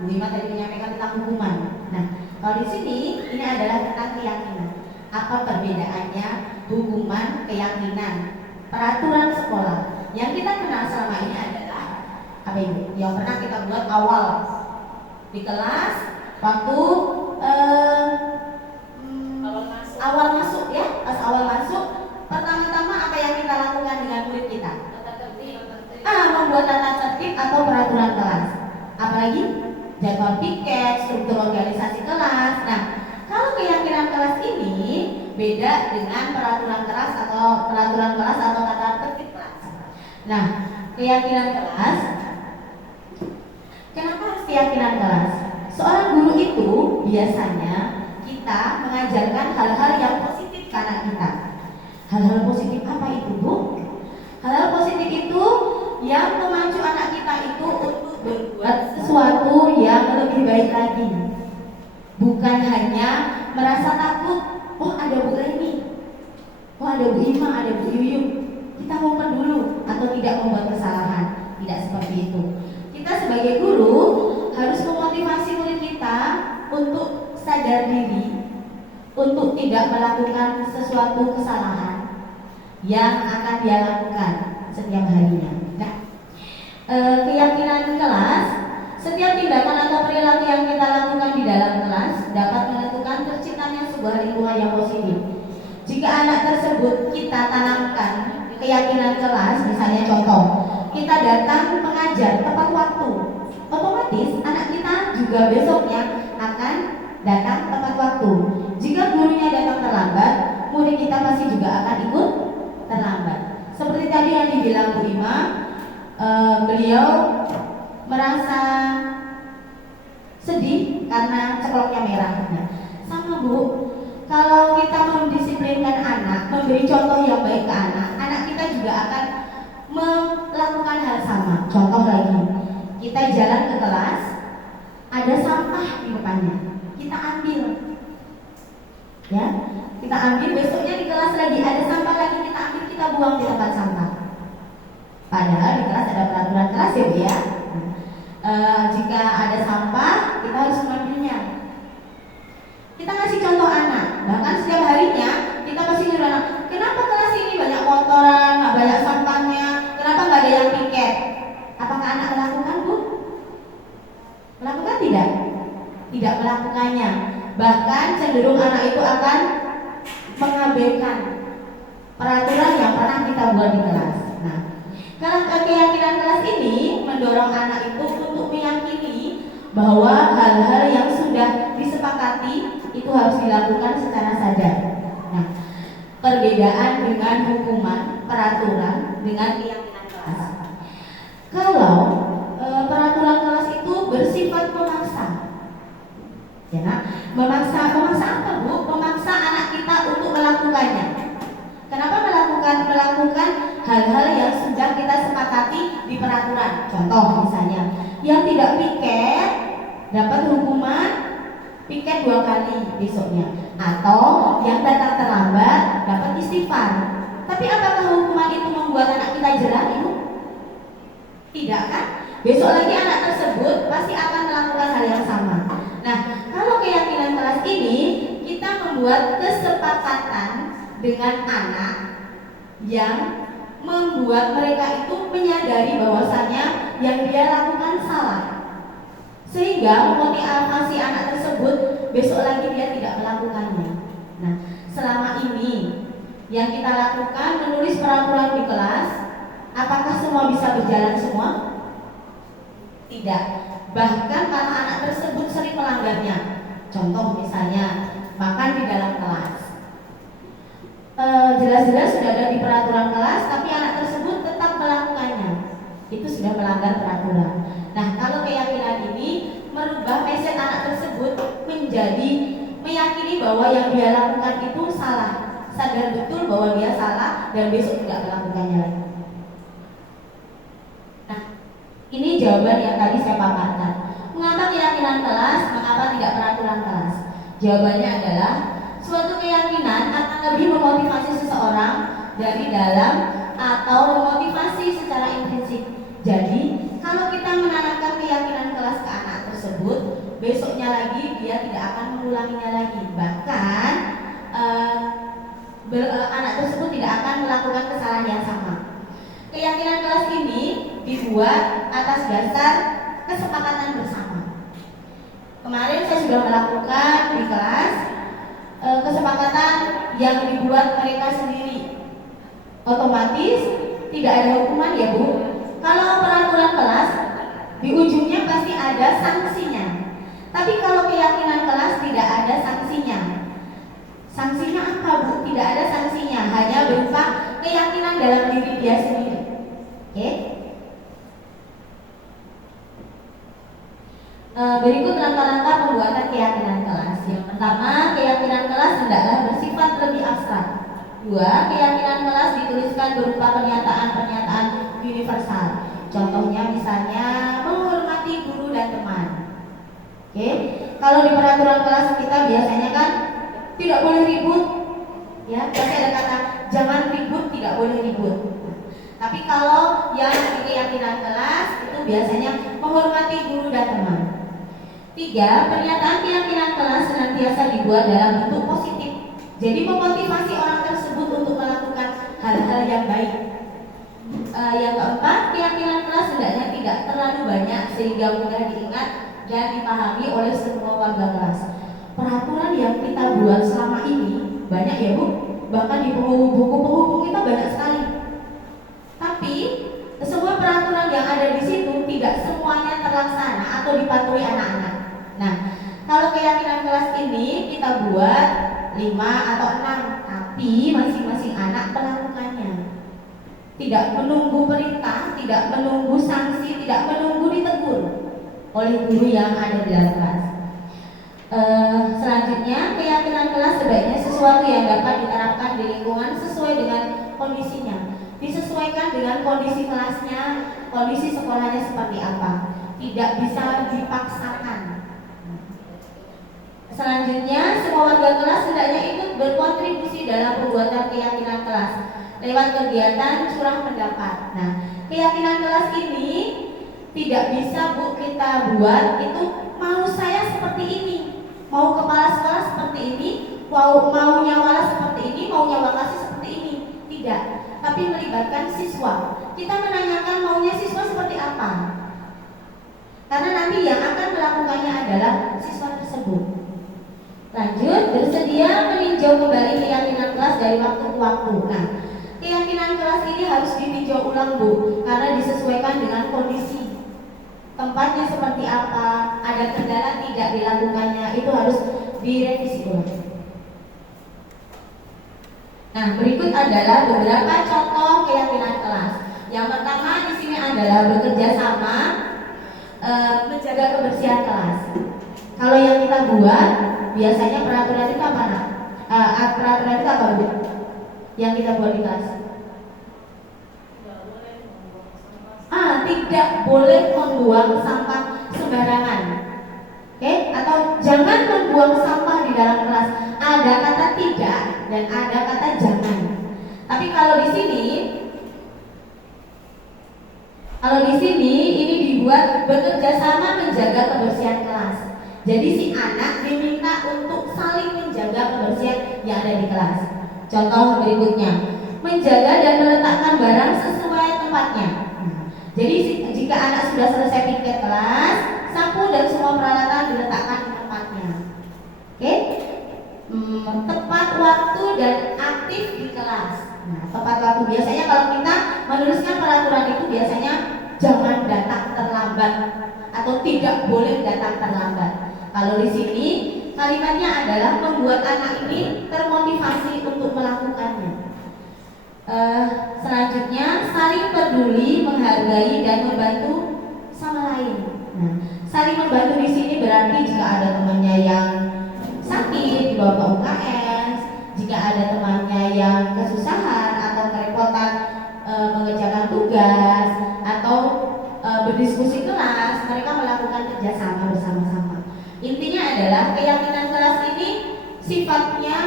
Bu Ima tadi menyampaikan tentang hukuman. Nah, kalau di sini ini adalah tentang keyakinan. Apa perbedaannya hukuman, keyakinan, peraturan sekolah? Yang kita kenal selama ini adalah apa Ibu? Yang pernah kita buat awal di kelas waktu awal masuk ya, pas awal masuk. Pertama-tama apa yang kita lakukan dengan murid kita? Membuat tata tertib atau peraturan kelas. Apalagi jadwal piket, struktur organisasi kelas. Nah, kalau keyakinan kelas ini beda dengan peraturan kelas atau tata tertib kelas. Nah, keyakinan kelas. Kenapa harus keyakinan kelas? Seorang guru itu biasanya kita mengajarkan hal-hal yang positif ke anak kita. Hal-hal positif apa itu Bu? Hal-hal positif itu yang memacu anak kita itu untuk berbuat sesuatu yang lebih baik lagi. Bukan hanya merasa takut, oh ada Bu Leni, oh ada Bu Ima, ada Bu Yuyuk, kita ngumpet dulu atau tidak membuat kesalahan. Tidak seperti itu. Kita sebagai guru harus memotivasi murid kita untuk sadar diri, untuk tidak melakukan sesuatu kesalahan yang akan dia lakukan setiap harinya. Nah, keyakinan kelas, setiap tindakan atau perilaku yang kita lakukan di dalam kelas dapat menentukan terciptanya sebuah lingkungan yang positif. Jika anak tersebut kita tanamkan keyakinan kelas, misalnya contoh, kita datang mengajar tepat waktu, otomatis anak kita juga besoknya akan datang tepat waktu. Jika gurunya datang terlambat, murid kita pasti juga akan ikut terlambat. Seperti tadi yang dibilang Bu Ima, beliau merasa sedih karena cekloknya merah. Sama Bu, kalau kita mendisiplinkan anak, memberi contoh yang baik ke anak, anak kita juga akan melakukan hal sama. Contoh lagi, kita jalan ke kelas, ada sampah di depannya, kita ambil, ya, kita ambil. Besoknya di kelas lagi ada sampah lagi, kita ambil, kita buang di tempat sampah. Padahal di kelas ada peraturan kelas ya Bu ya. Jika ada sampah, kita harus mengambilnya. Kita ngasih contoh anak, bahkan setiap harinya kita pasti nyuruh anak, kenapa kelas ini banyak kotoran, nggak banyak sampahnya, kenapa nggak ada yang piket? Apakah anak melakukan Bu? Melakukan tidak? Tidak melakukannya. Bahkan cenderung anak itu akan mengabaikan peraturan yang pernah kita buat di kelas. Nah, kalau keyakinan kelas ini mendorong anak itu untuk meyakini bahwa hal-hal yang sudah disepakati itu harus dilakukan secara sadar. Nah, perbedaan dengan hukuman, peraturan dengan keyakinan kelas. Kalau peraturan kelas itu bersifat memaksa, ya, nah, memaksa apa Bu? Memaksa anak kita untuk melakukannya. Kenapa melakukan hal-hal yang sudah kita sepakati di peraturan? Contoh misalnya, yang tidak piket dapat hukuman piket 2 kali besoknya, atau yang datang terlambat dapat istighfar. Tapi apakah hukuman itu membuat anak kita jerah Ibu? Tidak kan? Besok lagi anak tersebut pasti akan melakukan hal yang sama. Nah, kalau keyakinan kelas ini kita membuat kesepakatan dengan anak yang membuat mereka itu menyadari bahwasanya yang dia lakukan salah, sehingga memotivasi anak tersebut besok lagi dia tidak melakukannya. Nah, selama ini yang kita lakukan menulis peraturan di kelas, apakah semua bisa berjalan semua? Tidak. Bahkan kalau anak tersebut sering melanggarnya, contoh misalnya makan di dalam kelas, jelas-jelas sudah ada di peraturan kelas, tapi anak tersebut tetap melakukannya, itu sudah melanggar peraturan. Nah, kalau keyakinan ini merubah mindset anak tersebut menjadi meyakini bahwa yang dia lakukan itu salah, sadar betul bahwa dia salah dan besok tidak melakukannya lagi. Nah, ini jawaban yang tadi saya paparkan. Mengapa keyakinan kelas, mengapa tidak peraturan kelas? Jawabannya adalah suatu keyakinan akan lebih memotivasi seseorang dari dalam atau memotivasi secara intrinsik. Jadi, kalau kita menanamkan keyakinan kelas ke anak tersebut, besoknya lagi dia tidak akan mengulanginya lagi. Bahkan anak tersebut tidak akan melakukan kesalahan yang sama. Keyakinan kelas ini dibuat atas dasar kesepakatan bersama. Kemarin saya sudah melakukan di kelas kesepakatan yang dibuat mereka sendiri. Otomatis tidak ada hukuman ya Bu. Kalau peraturan kelas di ujungnya pasti ada sanksinya. Tapi kalau keyakinan kelas tidak ada sanksinya. Sanksinya apa Bu? Tidak ada sanksinya, hanya berupa keyakinan dalam diri dia sendiri. Oke? Berikut langkah-langkah pembuatan keyakinan kelas. Yang pertama, keyakinan kelas hendaklah bersifat lebih abstrak. Dua, keyakinan kelas dituliskan berupa pernyataan-pernyataan universal. Contohnya misalnya menghormati guru dan teman. Oke, kalau di peraturan kelas kita biasanya kan tidak boleh ribut, ya pasti ada kata jangan ribut, tidak boleh ribut. Tapi kalau yang di keyakinan kelas itu biasanya menghormati guru dan teman. Tiga, pernyataan keyakinan kelas senantiasa dibuat dalam bentuk positif. Jadi memotivasi orang tersebut untuk melakukan hal-hal yang baik. Yang keempat, keyakinan kelas hendaknya tidak terlalu banyak sehingga mudah diingat dan dipahami oleh semua warga kelas. Peraturan yang kita buat selama ini banyak ya Bu, bahkan di buku-buku kita banyak sekali. Tapi semua peraturan yang ada di situ tidak semuanya terlaksana atau dipatuhi anak-anak. Nah, kalau keyakinan kelas ini kita buat 5 atau 6, tapi masing-masing anak melakukannya. Tidak menunggu perintah, tidak menunggu sanksi, tidak menunggu ditegur oleh guru yang ada di dalam kelas. Selanjutnya, keyakinan kelas sebaiknya sesuatu yang dapat diterapkan di lingkungan sesuai dengan kondisinya. Disesuaikan dengan kondisi kelasnya, kondisi sekolahnya seperti apa. Tidak bisa dipaksakan. Selanjutnya, semua warga kelas hendaknya ikut berkontribusi dalam pembuatan keyakinan kelas lewat kegiatan curah pendapat. Nah, keyakinan kelas ini tidak bisa Bu kita buat itu mau saya seperti ini, mau kepala sekolah seperti ini, maunya wala seperti ini, maunya wakasi seperti ini. Tidak, tapi melibatkan siswa. Kita menanyakan maunya siswa seperti apa, karena nanti yang akan melakukannya adalah siswa tersebut. Lanjut, bersedia meninjau kembali keyakinan kelas dari waktu ke waktu. Nah, keyakinan kelas ini harus ditinjau ulang Bu, karena disesuaikan dengan kondisi tempatnya seperti apa, ada kendala tidak dilakukannya, itu harus direvisi ulang. Nah, berikut adalah beberapa contoh keyakinan kelas. Yang pertama di sini adalah bekerja sama, menjaga kebersihan kelas. Kalau yang kita buat biasanya peraturan itu apa nak? Peraturan itu apa Bu? Yang kita buat di kelas? Tidak boleh membuang sampah sembarangan. Oke? Atau jangan membuang sampah di dalam kelas. Ada kata tidak dan ada kata jangan. Tapi kalau di sini Kalau di sini ini dibuat bekerja sama menjaga kebersihan kelas. Jadi si anak diminta untuk saling menjaga kebersihan yang ada di kelas. Contoh berikutnya, menjaga dan meletakkan barang sesuai tempatnya. Jadi jika anak sudah selesai piket kelas, sapu dan semua peralatan diletakkan di tempatnya. Oke? Tepat waktu dan aktif di kelas. Nah, tepat waktu biasanya kalau kita menuliskan peraturan itu biasanya jangan datang terlambat atau tidak boleh datang terlambat. Kalau di sini kalimatnya adalah membuat anak ini termotivasi untuk melakukannya. Selanjutnya saling peduli, menghargai dan membantu sama lain. Nah, saling membantu di sini berarti jika ada temannya yang sakit dibawa ke UKS, jika ada temannya yang kesusahan atau kerepotan mengerjakan tugas atau berdiskusi kelas, mereka melakukan kerjasama bersama-sama. Intinya adalah keyakinan kelas ini sifatnya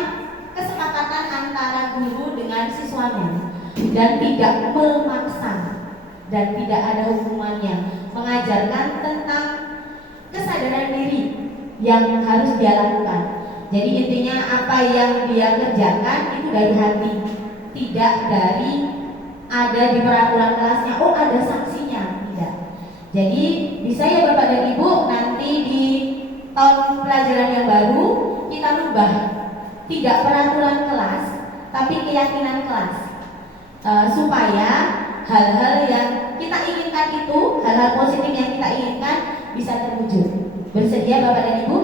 kesepakatan antara guru dengan siswanya dan tidak memaksa dan tidak ada hukumannya, mengajarkan tentang kesadaran diri yang harus dia lakukan. Jadi intinya apa yang dia kerjakan itu dari hati, tidak dari ada di peraturan kelasnya, oh ada sanksinya, tidak. Jadi bisa ya Bapak dan Ibu nanti di tahun pelajaran yang baru kita rubah tidak peraturan kelas tapi keyakinan kelas, supaya hal-hal yang kita inginkan itu, hal-hal positif yang kita inginkan bisa terwujud. Bersedia Bapak dan Ibu?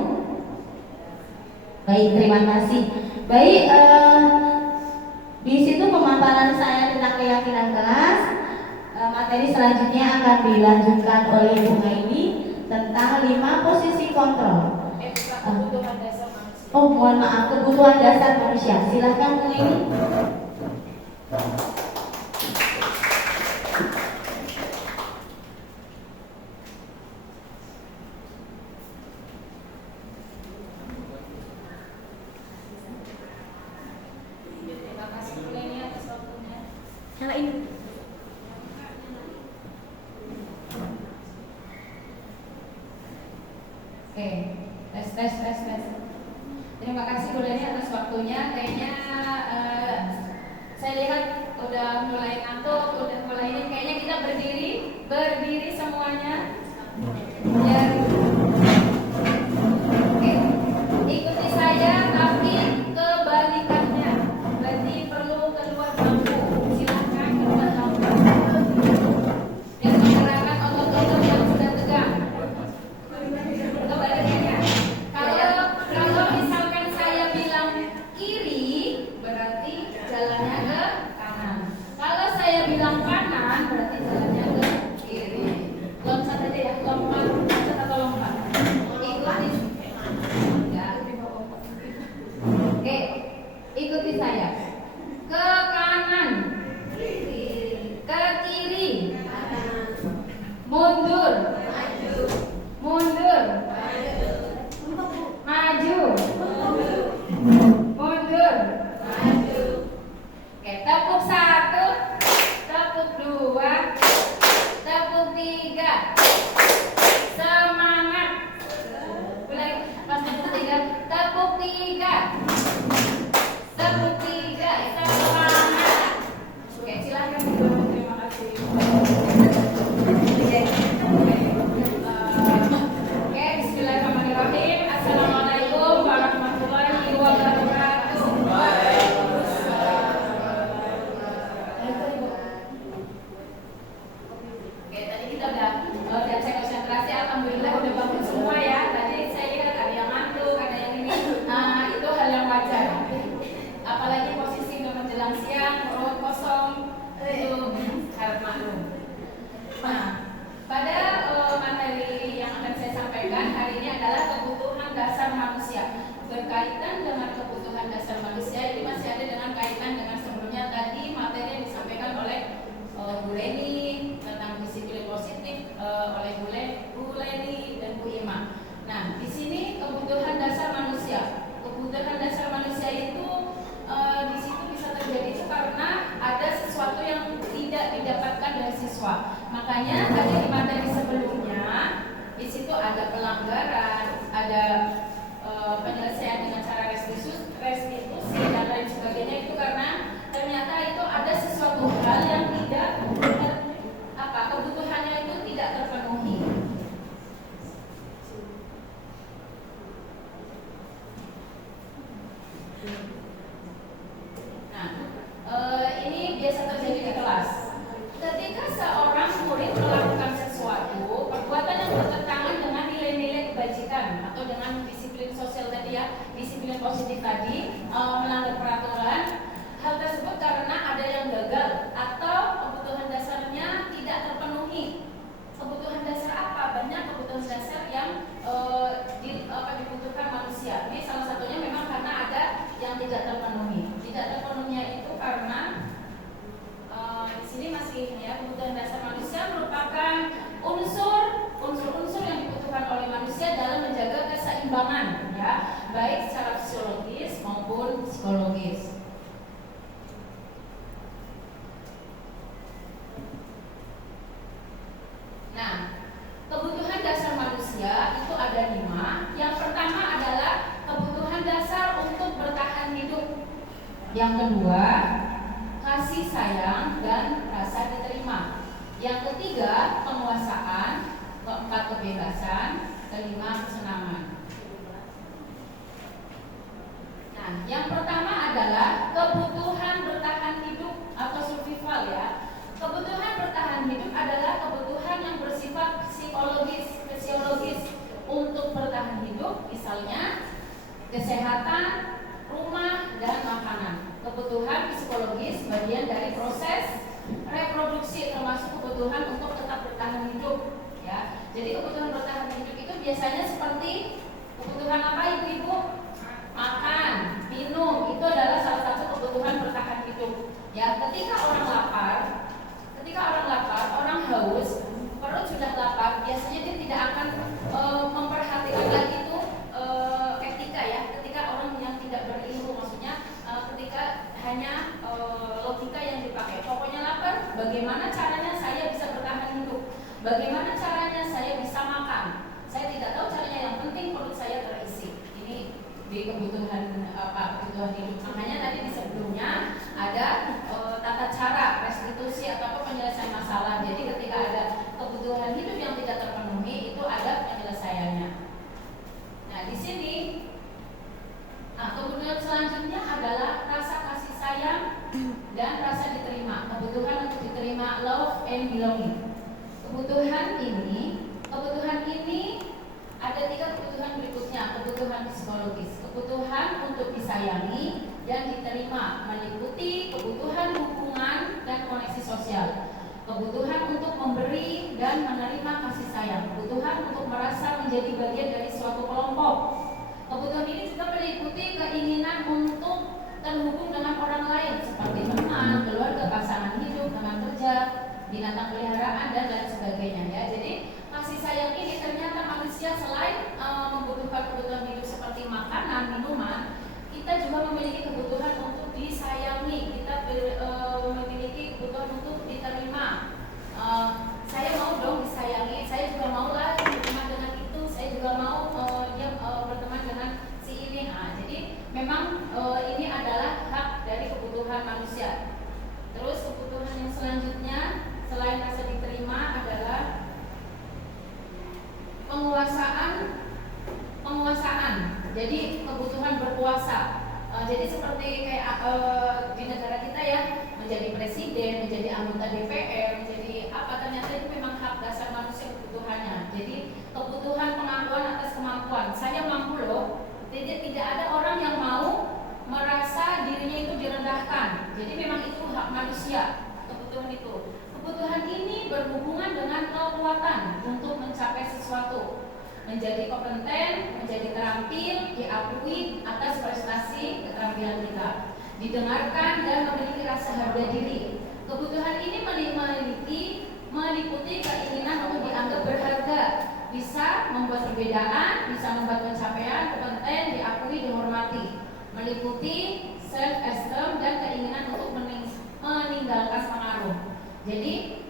Baik, terima kasih. Baik, di situ pemaparan saya tentang keyakinan kelas. Materi selanjutnya akan dilanjutkan oleh Bu Ngaini tentang 5 posisi kontrol. Kebutuhan dasar manusia. Oh, mohon maaf, kebutuhan dasar manusia. Silahkan Bu Ngaini. Terima kasih Bu Leni atas waktunya. Nyalain. Oke, tes. Terima kasih Bu Leni atas waktunya. Kayaknya saya lihat udah mulai ngantuk, udah mulai ini. Kayaknya kita berdiri semuanya. Biar oke, ikuti saya tapi kebalikannya. Berarti perlu keluar bangku. Silakan keluar bangku. Dan menggerakkan otot-otot yang sudah tegang. Kebalikannya. Kalau misalkan saya bilang kiri, berarti jalannya ke kanan. Kalau saya bilang kanan, berarti jalannya ke kiri. Lompat aja ya, lompat atau lompat. Ikuti. Ya. Oke, ikuti saya. Ke kanan, ke kiri, mundur, mundur, maju, mundur. Oke, tepuk 1, tepuk 2, tepuk 3. Semangat. Boleh pas tepuk 3, tepuk 3. Tepuk 3, semangat. Oke, silakan. Terima kasih. Oke, bismillahirrahmanirrahim. Assalamualaikum warahmatullahi wabarakatuh. Oke, tadi kita udah cek konsentrasi. Alhamdulillah udah bangun semua ya. Tadi saya lihat ada yang ngantuk, ada yang ini. Nah, itu hal yang wajar. Apalagi posisi udah menjelang siang, perut kosong, itu hal maklum. Nah, pada materi yang akan saya sampaikan hari ini adalah kebutuhan dasar manusia. Berkaitan dengan kebutuhan dasar manusia, ini masih ada dengan kaitan dengan sebelumnya tadi materi yang disampaikan oleh Bu Leni tentang disiplin positif oleh Bu Leni dan Bu Ima. Nah, di sini kebutuhan dasar manusia. Kebutuhan dasar manusia itu di situ bisa terjadi itu karena Makanya tadi di materi sebelumnya di situ ada pelanggaran, ada penyelesaian dengan cara restitusi dan lain sebagainya, itu karena ternyata itu ada sesuatu hal yang tidak kebutuhannya itu tidak terpenuhi. Ini biasa terjadi di kelas. Ketika seorang murid melakukan sesuatu perbuatan yang bertentangan dengan nilai-nilai kebajikan atau dengan disiplin sosial tadi ya, disiplin positif tadi, melanggar peraturan, hal tersebut karena ada yang gagal atau kebutuhan dasarnya tidak terpenuhi. Kebutuhan dasar apa? Banyak kebutuhan dasar yang dibutuhkan manusia. Ini salah satunya memang karena ada yang tidak terpenuhi. Tidak terpenuhinya itu karena di sini masih ya, kebutuhan dasar manusia merupakan unsur-unsur yang dibutuhkan oleh manusia dalam menjaga keseimbangan ya, baik secara fisiologis maupun psikologis. Nah, kebutuhan dasar manusia itu ada 5. Yang pertama adalah kebutuhan dasar untuk bertahan hidup. Yang kedua, kasih sayang dan rasa diterima. Yang ketiga, penguasaan. Keempat, kebebasan. Kelima, kesenangan. Nah, yang pertama adalah kebutuhan bertahan hidup atau survival ya. Kebutuhan bertahan hidup adalah kebutuhan yang bersifat psikologis, fisiologis untuk bertahan hidup, misalnya kesehatan, rumah, dan makanan. Kebutuhan psikologis bagian dari proses reproduksi, termasuk kebutuhan untuk tetap bertahan hidup ya. Jadi kebutuhan bertahan hidup itu biasanya seperti kebutuhan apa ibu-ibu? Makan, minum, itu adalah salah satu kebutuhan bertahan hidup ya. Ketika orang lapar, orang haus, perut sudah lapar, biasanya dia tidak akan memperhatikan lagi itu etika ya. Ketika orang yang tidak berilmu, maksudnya ketika hanya logika yang dipakai. Pokoknya lapar, bagaimana caranya saya bisa bertahan hidup? Bagaimana caranya saya bisa makan? Saya tidak tahu caranya, yang penting perut saya terisi. Ini di kebutuhan kebutuhan hidup. Makanya tadi di sebelumnya ada tata cara restitusi atau penyelesaian masalah. Jadi ketika ada kebutuhan hidup yang tidak terpenuhi, itu ada penyelesaiannya. Nah, di sini kemudian selanjutnya adalah rasa kasih sayang dan rasa diterima. Kebutuhan untuk diterima, love and belonging. Kebutuhan ini ada 3 kebutuhan berikutnya. Kebutuhan psikologis, kebutuhan untuk disayangi dan diterima, meliputi kebutuhan hubungan dan koneksi sosial, kebutuhan untuk memberi dan menerima kasih sayang, kebutuhan untuk merasa menjadi bagian dari suatu kelompok. Kebutuhan ini juga meliputi keinginan untuk terhubung dengan orang lain seperti teman, keluarga, pasangan hidup, teman kerja, binatang peliharaan, dan lain sebagainya ya. Jadi kasih sayang ini ternyata manusia selain membutuhkan kebutuhan hidup seperti makanan, minuman, kita juga memiliki kebutuhan untuk disayangi. Kita memiliki kebutuhan untuk diterima. Saya mau dong disayangi, saya juga mau lah berteman dengan itu, saya juga mau dia berteman dengan si ini. Nah, jadi memang ini adalah hak dari kebutuhan manusia. Terus kebutuhan yang selanjutnya selain rasa diterima adalah penguasaan. Jadi kebutuhan berkuasa. Jadi seperti kayak di negara kita ya, menjadi presiden, menjadi anggota DPR, menjadi apa, ternyata itu memang hak dasar manusia kebutuhannya. Jadi kebutuhan pengakuan atas kemampuan. Saya mampu loh. Jadi tidak ada orang yang mau merasa dirinya itu direndahkan. Jadi memang itu hak manusia, kebutuhan itu. Kebutuhan ini berhubungan dengan kekuatan untuk mencapai sesuatu, menjadi kompeten, menjadi terampil, diakui atas prestasi keterampilan kita, didengarkan dan memiliki rasa harga diri. Kebutuhan ini meliputi keinginan untuk dianggap berharga, bisa membuat perbedaan, bisa membuat pencapaian, kompeten, diakui, dihormati, meliputi self-esteem dan keinginan untuk meninggalkan pengaruh. Jadi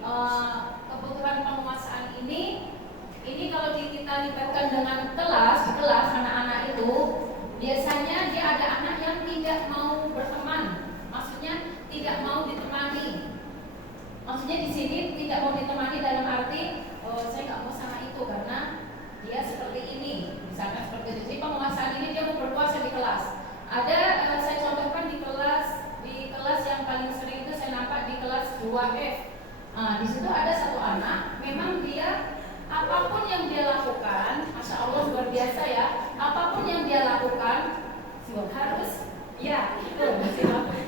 kebutuhan 2F. Di situ ada satu anak, memang dia apapun yang dia lakukan, masya Allah luar biasa ya. Apapun yang dia lakukan harus, ya itu masih lakukan.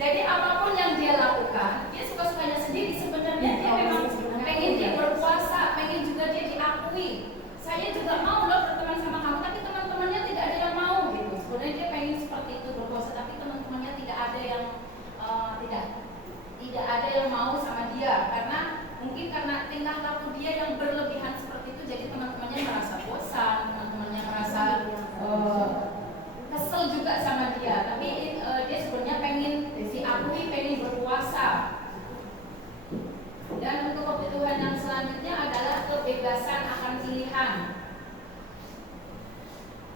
Jadi apapun yang dia lakukan, dia suka-sukanya sendiri. Sebenarnya dia memang pengen dia berpuasa, pengen juga dia diakui. Saya juga mau loh berteman sama kamu, tapi teman-temannya tidak ada yang mau gitu. Sebenarnya dia pengen seperti itu berpuasa, tapi teman-temannya tidak ada yang tidak ada yang mau sama dia, karena mungkin karena tingkah laku dia yang berlebihan seperti itu, jadi teman-temannya merasa bosan, teman-temannya merasa kesel juga sama dia. Tapi dia sebenarnya pengen diakui, pengen berpuasa. Dan untuk kebutuhan yang selanjutnya adalah kebebasan akan pilihan.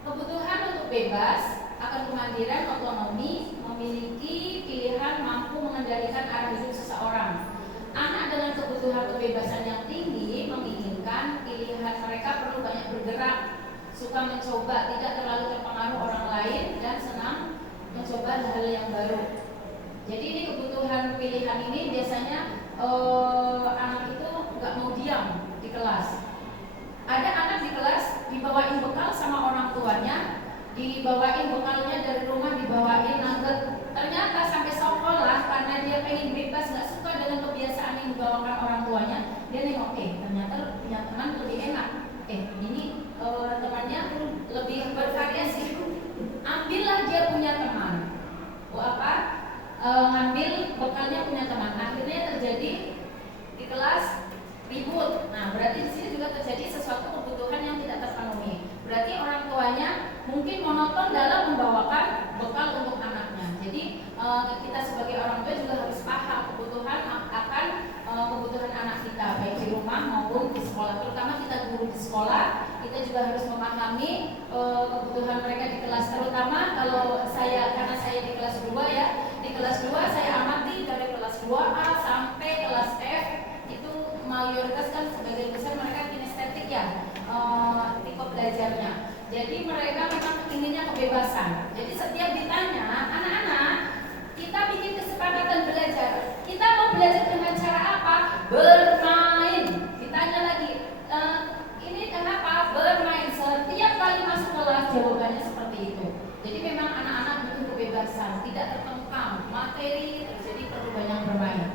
Kebutuhan untuk bebas, akan kemandirian, otonomi, memiliki pilihan, mampu mengendalikan arah hidup seseorang. Anak dengan kebutuhan kebebasan yang tinggi menginginkan pilihan mereka perlu banyak bergerak, suka mencoba, tidak terlalu terpengaruh orang lain, dan senang mencoba hal-hal yang baru. Jadi ini kebutuhan pilihan ini biasanya anak itu nggak mau diam di kelas. Ada anak di kelas dibawain bekal sama orang tuanya, dibawain bekalnya dari rumah, dibawain nugget. Ternyata sampai sekolah karena dia pengen bebas, nggak suka dengan kebiasaan yang dibawakan orang tuanya, dia nengok, ternyata punya teman lebih enak. Ini temannya lebih bervariasi. Ambillah dia punya teman. Ngambil bekalnya punya teman. Akhirnya terjadi di kelas ribut. Nah, berarti di sini juga terjadi sesuatu kebutuhan yang tidak terpenuhi. Berarti orang tuanya mungkin monoton dalam membawakan bekal untuk anaknya. Jadi kita sebagai orang tua juga harus paham kebutuhan akan kebutuhan anak kita, baik di rumah maupun di sekolah. Terutama kita guru di sekolah, kita juga harus memahami kebutuhan mereka di kelas. Terutama kalau karena saya di kelas 2 ya, di kelas 2 saya amati dari kelas 2A sampai kelas F itu mayoritas kan sebagian besar mereka kinestetik ya, tipe belajarnya. Jadi mereka memang inginnya kebebasan. Jadi setiap ditanya, anak-anak, kita bikin kesepakatan belajar. Kita mau belajar dengan cara apa? Bermain. Ditanya lagi, ini kenapa? Bermain. Setiap kali masuk kelas jawabannya seperti itu. Jadi memang anak-anak butuh kebebasan, tidak terkekang materi, jadi perlu banyak bermain.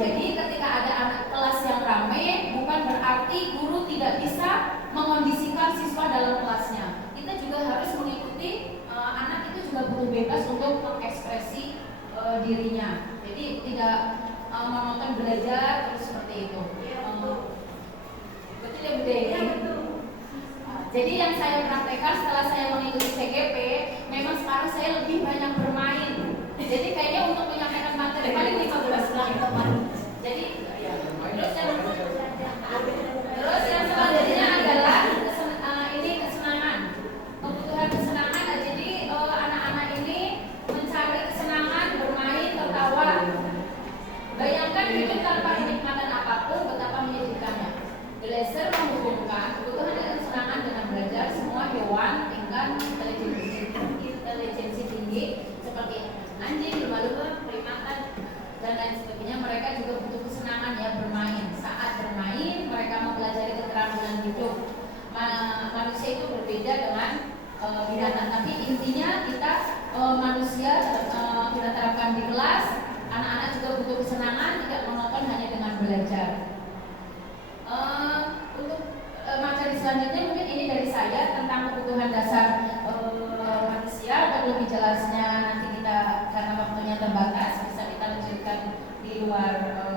Jadi ketika ada anak kelas yang ramai, bukan berarti guru tidak bisa mengondisikan siswa dalam kelasnya. Kita juga harus mengikuti, anak itu juga butuh bebas untuk mengekspresi dirinya. Jadi tidak monoton belajar terus seperti itu. Betul ya Bu Dewi? Jadi yang saya praktekkan setelah saya mengikuti CGP, memang sekarang saya lebih banyak bermain. Jadi kayaknya untuk menyampaikan materi paling 15 menit. Jadi terus yang selanjutnya adalah kesenangan. Kebutuhan kesenangan. Jadi anak-anak ini mencari kesenangan, bermain, tertawa. Bayangkan hidup tanpa kenikmatan apapun, betapa menyedihkannya. Glaser menghubungkan kebutuhan dan kesenangan dengan belajar. Semua hewan tingkat intelijensi tinggi seperti anjing, lumba-lumba, primata, dan lain sebagainya. Mereka juga butuh kesenangan ya, bermain. Saat bermain mereka mempelajari keterampilan hidup. Manusia itu berbeda dengan binatang, tapi intinya kita manusia kita terapkan di kelas. Anak-anak juga butuh kesenangan, tidak monoton hanya dengan belajar. Untuk materi selanjutnya mungkin ini dari saya tentang kebutuhan dasar manusia. Dan lebih jelasnya nanti kita, karena waktunya terbatas, bisa kita lanjutkan di luar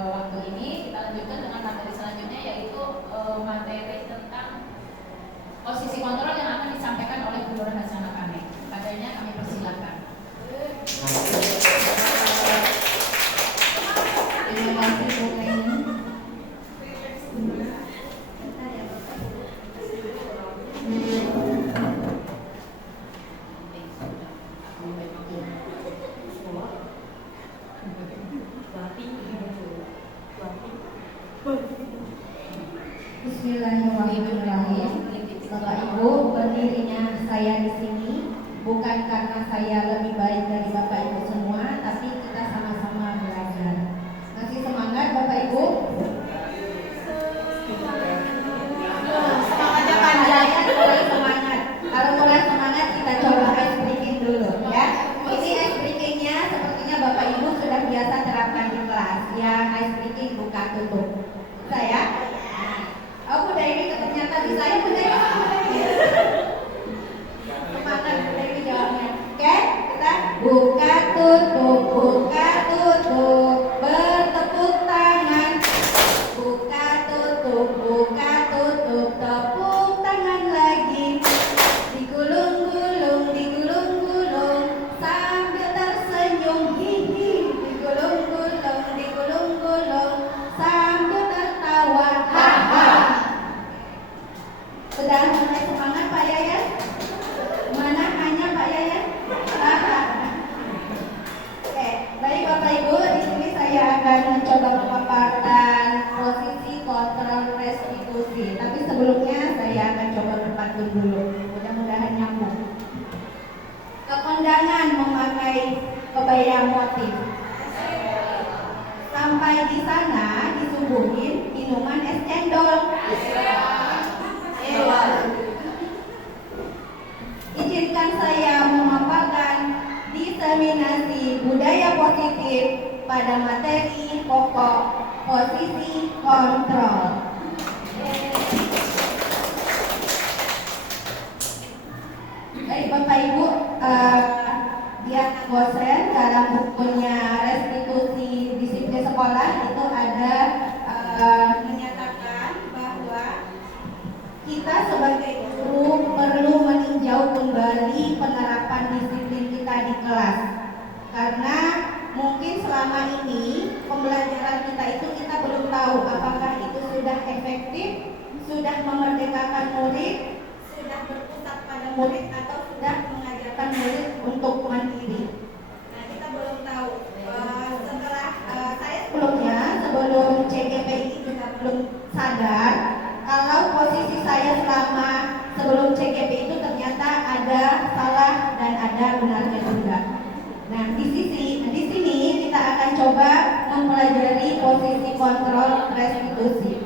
waktu ini. Kita lanjutkan dengan materi selanjutnya, yaitu materi tentang posisi kontrol yang akan disampaikan oleh Bu Nur Hasanah Kame. Padanya kami persilakan. Terima kasih Bu Neni. Bismillahirrahmanirrahim. Bapak Ibu, berdirinya saya di sini bukan karena saya lebih baik dari Bapak Ibu semua, tapi kita sama-sama belajar. buka tutup. Bisa ya? Oh, Bunda Dewi ternyata bisa ya Bunda Dewi. Semangat Bunda Dewi jawabnya. Oke, kita buka tutup, bertepuk tangan. Buka tutup, tepuk tangan lagi. Digulung-gulung, sambil tersenyum, hihi. Digulung-gulung, sambil tertawa, haha. Sudah mulai semangat Pak Yayan? Mana hanya Pak Yayan? Haha. Oke, baik Bapak Ibu, di sini saya akan mencoba memaparkan posisi kontrol restitusi. Tapi sebelumnya saya akan coba berpantun dulu. Mudah-mudahan nyambung. Kekondangan memakai kebaya motif. Sampai di sana disuguhin minuman es cendol. Izinkan saya memaparkan diseminasi budaya positif pada materi pokok posisi kontrol. Baik Bapak Ibu, Diana Gosen dalam bukunya Restitusi Disiplin Sekolah itu ada menyatakan bahwa kita sebagai guru perlu meninjau kembali penerapan disiplin kita di kelas, karena mungkin selama ini pembelajaran kita itu kita belum tahu apakah itu sudah efektif, sudah memerdekakan murid, sudah berpusat pada murid, atau sudah mengajarkan murid untuk mandiri. Nah, kita belum tahu. Setelah saya sebelum CGP ini juga belum sadar kalau posisi saya selama sebelum CGP itu ternyata ada salah dan ada benarnya juga. Nah, di sini kita akan coba mempelajari posisi kontrol restitusi.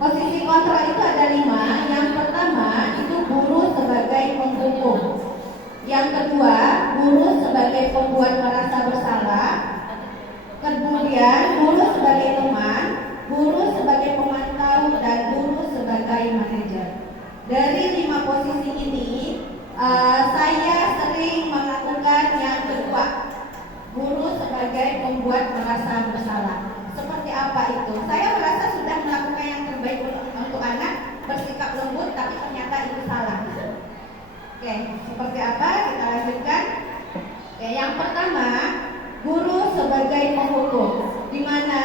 Posisi kontrol itu ada 5. Yang pertama itu guru sebagai penghukum. Yang kedua, guru sebagai pembuat merasa bersalah. Kemudian guru sebagai teman, guru sebagai pemantau, dan guru sebagai manajer. Dari 5 posisi ini, saya sering melakukan yang kedua, guru sebagai pembuat merasa bersalah. Seperti apa itu? Saya merasa sudah melakukan yang terbaik untuk anak, bersikap lembut, tapi ternyata itu salah. Oke, seperti apa? Kita lanjutkan. Oke, yang pertama, guru sebagai penghukum, di mana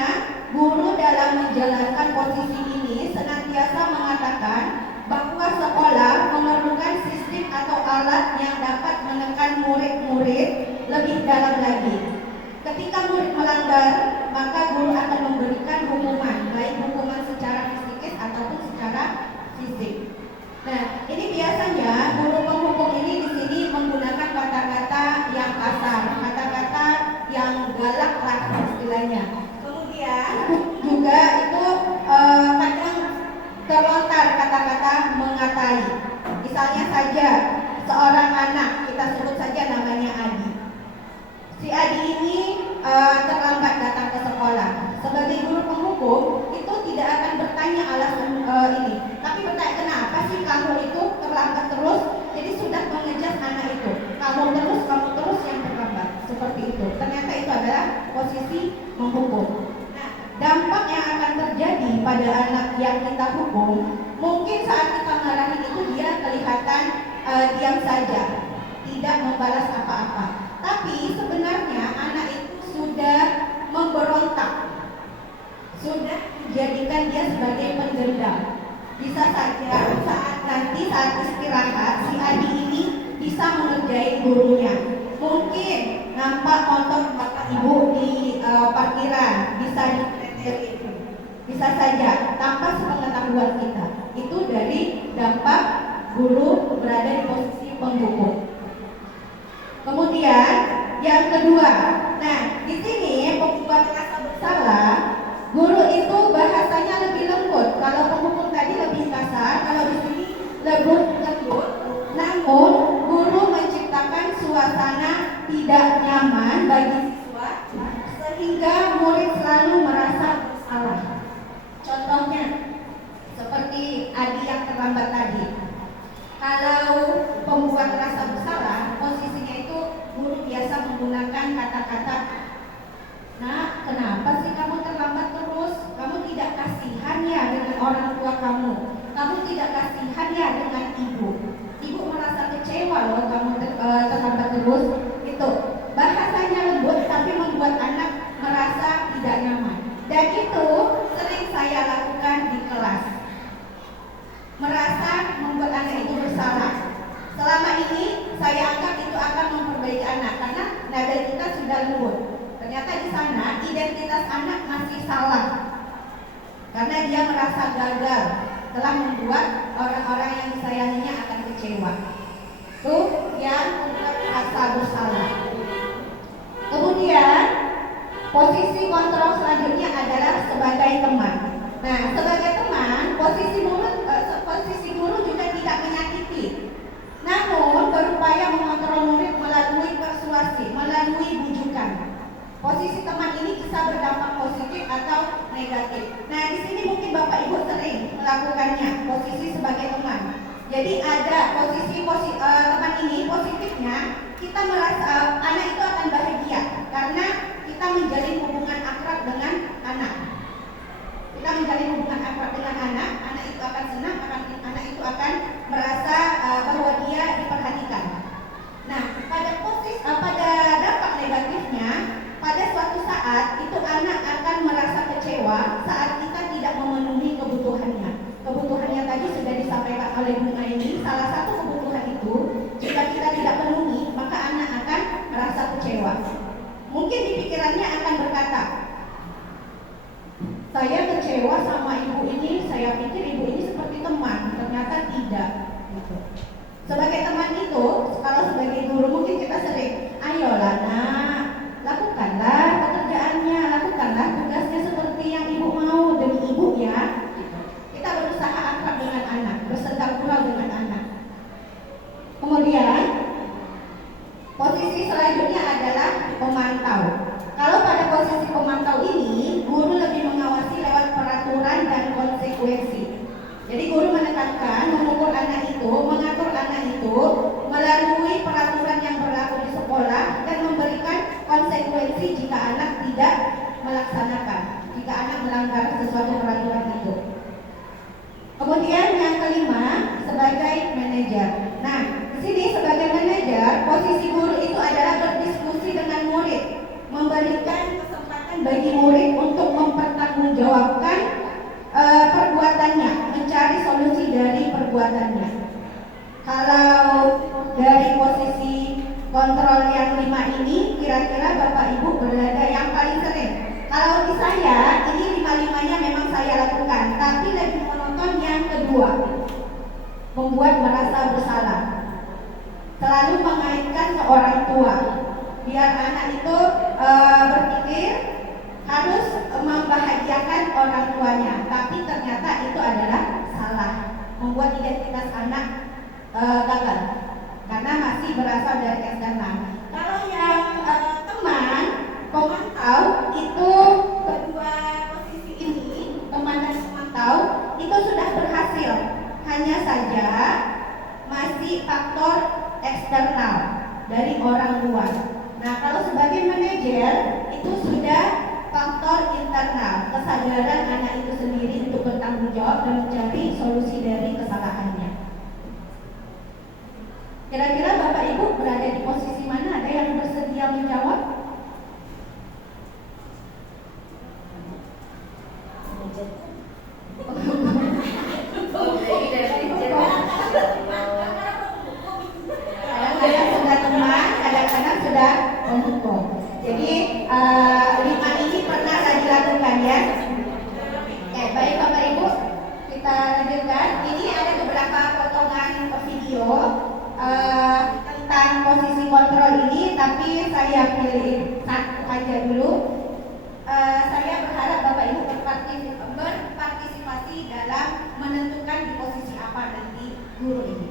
guru dalam menjalankan posisi ini senantiasa mengatakan bahwa sekolah memerlukan sistem atau alat yang dapat menekan murid-murid lebih dalam lagi. Ketika murid melanggar, maka guru akan memberikan hukuman, baik hukuman secara psikis ataupun secara fisik. Nah, ini biasanya guru penghukum ini di sini menggunakan kata-kata yang kasar, kata-kata yang galak lah istilahnya. Kemudian juga itu kadang terlontar kata-kata mengatai. Misalnya saja seorang anak, kita sebut saja namanya Adi. Si Adi ini terlambat datang ke sekolah. Sebagai guru penghukum itu tidak akan bertanya alasan ini, tapi bertanya kenapa sih kamu itu terlambat terus. Jadi sudah mengejas anak itu, kamu terus yang terlambat. Seperti itu. Ternyata itu adalah posisi menghukum. Nah, dampak yang akan terjadi pada anak yang kita hukum, mungkin saat kita marahin itu dia kelihatan diam saja, tidak membalas apa-apa. Tapi sebenarnya anak itu sudah memberontak, sudah menjadikan dia sebagai pendendam. Bisa saja saat istirahat si Adi ini bisa mengerjai gurunya. Mungkin nampak motor bapak ibu di parkiran, bisa ditendeli. Bisa saja tanpa sepengetahuan kita. Itu dari dampak guru berada di posisi penghukum. Kemudian yang kedua, nah di sini pembuat rasa bersalah, guru itu bahasanya lebih lembut. Kalau penghukum tadi lebih kasar, kalau di sini lembut. Namun guru menciptakan suasana tidak nyaman bagi siswa sehingga murid selalu merasa salah. Contohnya seperti Adi yang terlambat tadi. Kalau pembuat merasa bersalah, posisinya itu guru biasa menggunakan kata-kata, "Nah, kenapa sih kamu terlambat terus? Kamu tidak kasihan ya dengan orang tua kamu? Kamu tidak kasihan ya dengan ibu? Ibu merasa kecewa loh kamu terlambat terus." Itu bahasanya lembut tapi membuat anak merasa tidak nyaman. Dan itu sering saya lakukan di kelas. Merasa membuat anak itu bersalah. Selama ini saya anggap itu akan memperbaiki anak karena nada kita sudah lembut. Ternyata di sana identitas anak masih salah karena dia merasa gagal, telah membuat orang-orang yang disayanginya akan kecewa. Itu yang membuat rasa bersalah. Kemudian posisi kontrol selanjutnya adalah sebagai teman. Nah, sebagai teman, posisi guru juga tidak menyakiti, namun berupaya mengontrol murid melalui persuasi, melalui bujukan. Posisi teman ini bisa berdampak positif atau negatif. Nah, di sini mungkin Bapak Ibu sering melakukannya, posisi sebagai teman. Jadi ada posisi teman ini positifnya, kita merasa anak itu akan bahagia karena kita menjalin hubungan akrab dengan anak. Kita menjalin hubungan akrab dengan anak itu akan senang, anak itu akan merasa bahwa dia diperhatikan. Nah, pada dampak negatifnya, pada suatu saat itu anak akan merasa kecewa saat kita tidak memenuhi kebutuhannya. Kebutuhannya tadi sudah disampaikan oleh Bu Aini. Salah satu kebutuhan itu, jika kita tidak penuhi, maka anak akan merasa kecewa. Mungkin di pikirannya akan berkata, "Saya kecewa sama ibu ini, saya pikir ibu ini seperti teman, ternyata tidak." Gitu. Sebagai teman itu, kalau sebagai guru mungkin kita sering, "Ayolah nak, lakukanlah pekerjaannya, lakukanlah tugasnya seperti yang ibu mau, demi ibu ya." Kita berusaha akrab dengan anak, bersenggak-gurau dengan anak. Kemudian posisi selanjutnya adalah pemantau. Kalau pada posisi pemantau ini, guru lebih mengawasi lewat peraturan dan konsekuensi. Jadi guru menekankan, mengukur anak itu, mengatur anak itu melalui peraturan yang berlaku di sekolah dan memberikan konsekuensi jika anak tidak melaksanakan, jika anak melanggar sesuatu peraturan itu. Kemudian yang kelima, sebagai manajer. Nah, di sini sebagai manajer, posisi guru itu adalah berdiskusi dengan murid, memberikan kesempatan bagi murid untuk mempertanggungjawabkan perbuatannya, mencari solusi dari perbuatannya. Kalau dari posisi kontrol yang 5 ini, kira-kira Bapak Ibu berada yang paling sering. Kalau di saya, ini 5-5-nya memang saya lakukan, tapi lebih monoton yang kedua, membuat merasa bersalah. Selalu mengaitkan ke orang tua, biar anak itu berpikir harus membahagiakan orang tuanya, tapi ternyata itu adalah salah, membuat identitas anak gagal karena masih berasal dari eksternal. Kalau yang teman pemantau itu, kedua posisi ini, teman dan pemantau itu sudah berhasil, hanya saja masih faktor eksternal dari orang luar. Nah, kalau sebagai manajer itu sudah faktor internal, kesadaran anak itu sendiri untuk bertanggung jawab dan mencari solusi dari kesalahannya. Kira-kira Bapak Ibu berada di posisi mana? Ada yang bersedia menjawab? Kadang-kadang sudah teman, kadang-kadang sudah pemukul. Jadi 5 ini pernah saya dilakukan ya. Baik Bapak Ibu, kita lanjutkan. Ini ada beberapa potongan video tentang posisi kontrol ini, tapi saya pilih satu aja dulu. Saya berharap Bapak Ibu berpartisipasi dalam menentukan di posisi apa nanti guru ini.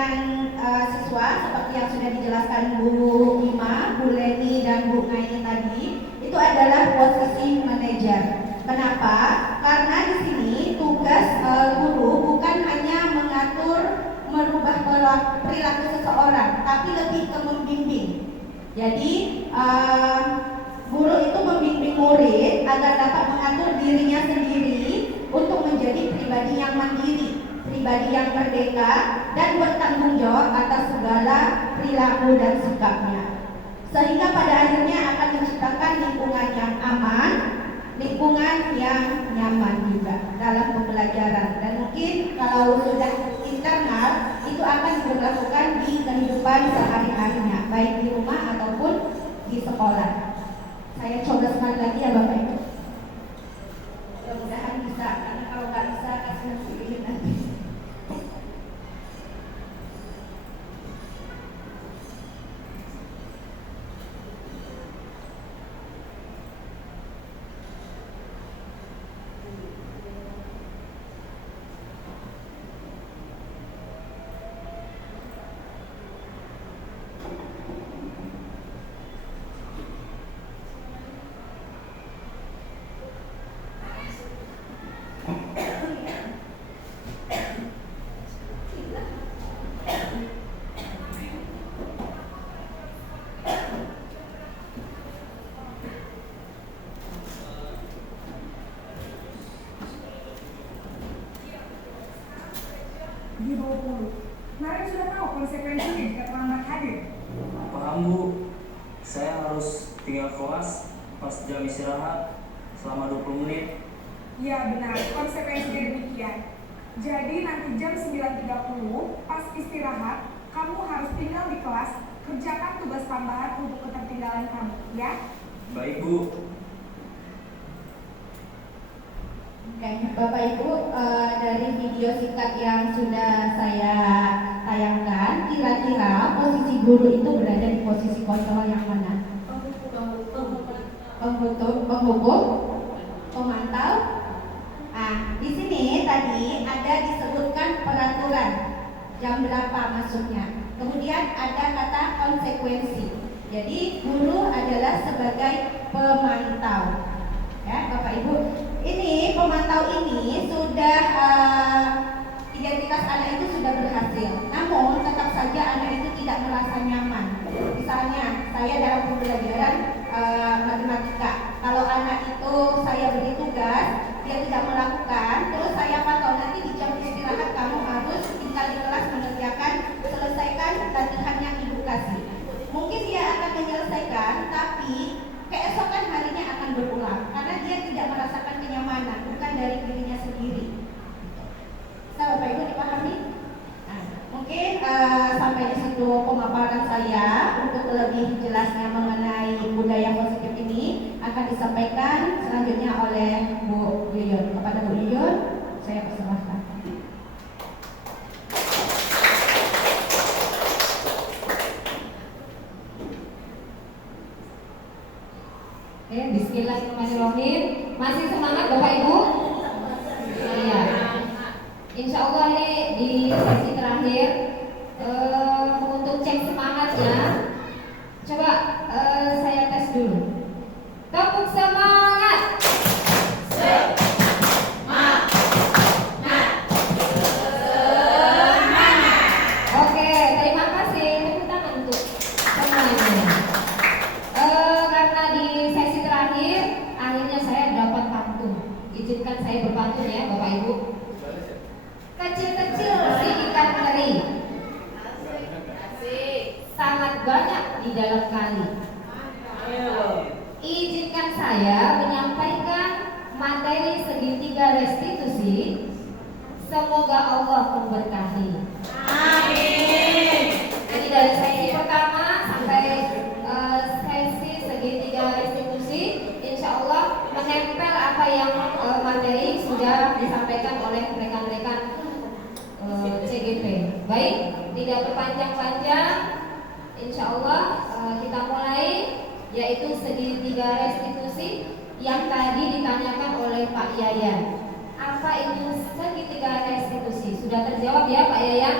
dengan siswa seperti yang sudah dijelaskan Bu Ima, Bu Leni, dan Bu Naini tadi, itu adalah posisi manajer. Kenapa? Karena di sini tugas guru bukan hanya mengatur merubah perilaku seseorang, tapi lebih ke membimbing. Jadi guru itu membimbing murid agar dapat mengatur dirinya sendiri untuk menjadi pribadi yang mandiri, pribadi yang merdeka, dan bertanggung jawab atas segala perilaku dan sikapnya. Sehingga pada akhirnya akan menciptakan lingkungan yang aman, lingkungan yang nyaman juga dalam pembelajaran. Dan mungkin kalau sudah internal, itu akan diberlakukan di kehidupan sehari-harinya, baik di rumah ataupun di sekolah. Saya coba sekali lagi ya Bapak Ibu. Mudah-mudahan bisa, karena kalau nggak bisa kasih pilih nanti. Di bawah 20. Kemarin sudah tahu konsekuensinya jika terlambat hadir. Paham Bu, saya harus tinggal kelas pas jam istirahat selama 20 menit. Ya benar, konsekuensinya demikian. Jadi nanti jam 9.30 pas istirahat, kamu harus tinggal di kelas, kerjakan tugas tambahan untuk ketertinggalan kamu, ya? Baik Bu. Oke, Bapak Ibu, dari video singkat yang sudah saya tayangkan, kira-kira posisi guru itu berada di posisi kontrol yang mana? Penghukum, pemantau. Nah, di sini tadi ada disebutkan peraturan jam berapa masuknya. Kemudian ada kata konsekuensi. Jadi guru adalah sebagai pemantau. Ya, Bapak Ibu. Ini pemantau ini sudah identitas anak itu sudah berhasil. Namun tetap saja anak itu tidak merasa nyaman. Misalnya saya dalam pembelajaran matematika, kalau anak itu saya beri tugas, dia tidak melakukan, terus saya pantau nanti di jam istirahat kamu harus tinggal di kelas mengerjakan, selesaikan latihan yang ibu kasih. Mungkin dia akan menyelesaikan, tapi keesokan harinya akan berulang karena dia tidak merasakan kenyamanan, bukan dari dirinya sendiri. Bapak Ibu dipahami? Nah, mungkin sampai di situ pemaparan saya. Untuk lebih jelasnya mengenai budaya positif ini akan disampaikan selanjutnya oleh Bu Yuyun. Kepada Bu Yuyun, saya persilahkan. Oke, bismillahirrahmanirrahim. Masih semangat Bapak Ibu? Iya. Insya Allah ini di sesi terakhir untuk cek semangatnya. Coba saya tes dulu. Tepuk semangat. Oke, terima kasih. Tepuk tangan untuk semuanya. Karena di sesi terakhir akhirnya saya dapat pantun. Izinkan saya berpantun ya Bapak Ibu. Kecil-kecil si ikan teri, sangat banyak di dalam kali. Izinkan saya menyampaikan materi segitiga restitusi. Semoga Allah memberkahi. Amin. Jadi dari sesi pertama sampai sesi segitiga restitusi, insya Allah menempel apa yang materi sudah disampaikan oleh rekan-rekan CGP. Baik, tidak berpanjang-panjang, insya Allah kita mulai, yaitu segitiga restitusi yang tadi ditanyakan oleh Pak Yayan. Apa itu segitiga restitusi? Sudah terjawab ya Pak Yayan?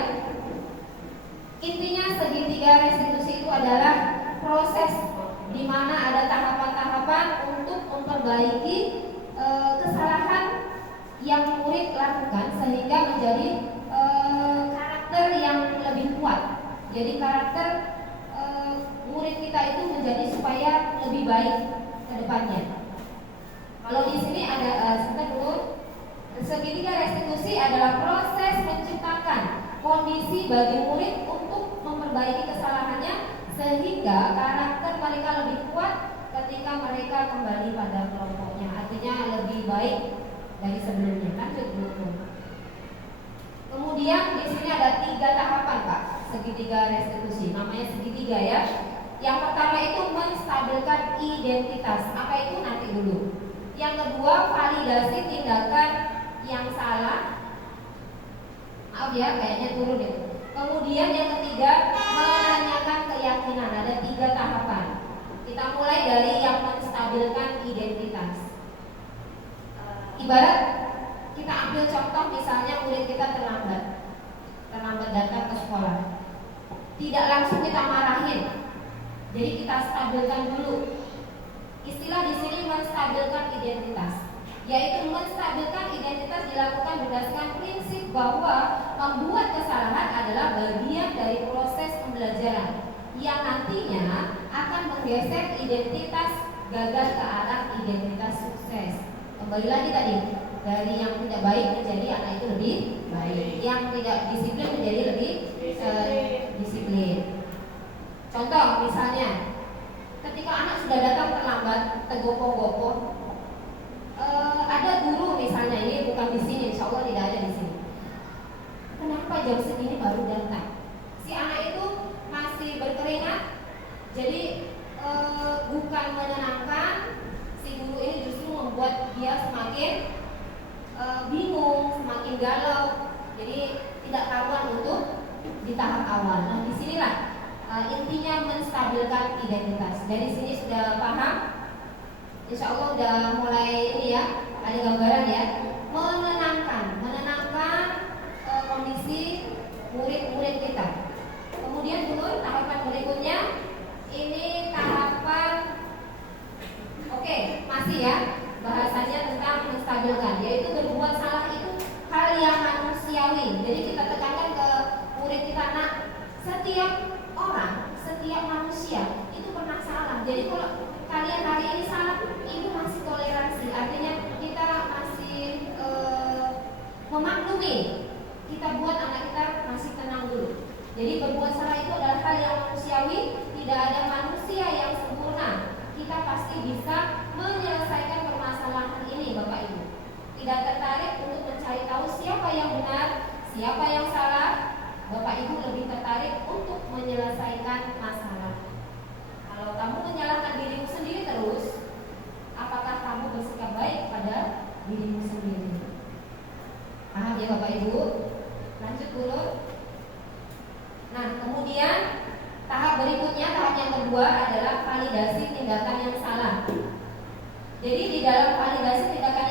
Jadi karakter murid kita itu menjadi supaya lebih baik ke depannya. Kalau di sini ada sebentar dulu. Segitiga restitusi adalah proses menciptakan kondisi bagi murid untuk memperbaiki kesalahannya sehingga karakter mereka lebih kuat ketika mereka kembali pada kelompoknya. Artinya lebih baik dari sebelumnya. Lanjut dulu. Kemudian di sini ada 3 tahapan, Pak. Segitiga restitusi. Namanya segitiga ya. Yang pertama itu menstabilkan identitas. Apa itu nanti dulu. Yang kedua, validasi tindakan yang salah. Maaf ya, kayaknya turun itu. Kemudian yang ketiga, menanyakan keyakinan. Ada 3 tahapan. Kita mulai dari yang menstabilkan identitas. Ibarat kita ambil contoh, misalnya murid kita terlambat datang ke sekolah. Tidak langsung kita marahin. Jadi kita stabilkan dulu. Istilah di sini menstabilkan identitas, yaitu menstabilkan identitas dilakukan berdasarkan prinsip bahwa membuat kesalahan adalah bagian dari proses pembelajaran yang nantinya akan menggeser identitas gagal ke arah identitas sukses. Kembali lagi tadi, dari yang tidak baik menjadi anak itu lebih baik, yang tidak disiplin menjadi lebih disiplin. Contoh misalnya, ketika anak sudah datang terlambat, tergopoh-gopoh, ada guru misalnya, ini bukan di sini, insya Allah tidak ada di sini. Kenapa jam segini baru datang? Si anak itu masih berkeringat, jadi bukan menenangkan. Si guru ini justru membuat dia semakin bingung, semakin galau. Jadi tidak karuan untuk di tahap awal. Nah, disinilah intinya menstabilkan identitas. Dari sini sudah paham? Insya Allah udah mulai ini ya, ada gambaran ya. Menenangkan kondisi murid-murid kita. Kemudian turun tahapan berikutnya. Ini tahapan, oke, masih ya, bahasanya tentang menstabilkan, yaitu berbuat salah itu hal yang manusiawi. Jadi kita tekankan ke murid kita, nak, setiap orang, setiap manusia itu pernah salah. Jadi kalau kalian hari ini salah, itu masih toleransi. Artinya kita masih memaklumi. Kita buat anak kita masih tenang dulu. Jadi berbuat salah itu adalah hal yang manusiawi. Tidak ada manusia yang sempurna. Kita pasti bisa menyelesaikan permasalahan ini, Bapak Ibu. Tidak tertarik untuk mencari tahu siapa yang benar, siapa yang salah. Bapak Ibu lebih tertarik untuk menyelesaikan masalah. Kalau kamu menyalahkan dirimu sendiri terus, apakah kamu bersikap baik pada dirimu sendiri? Paham ya Bapak Ibu? Lanjut dulu. Nah, kemudian tahap berikutnya, tahap yang kedua adalah validasi tindakan yang salah. Jadi di dalam validasi tindakan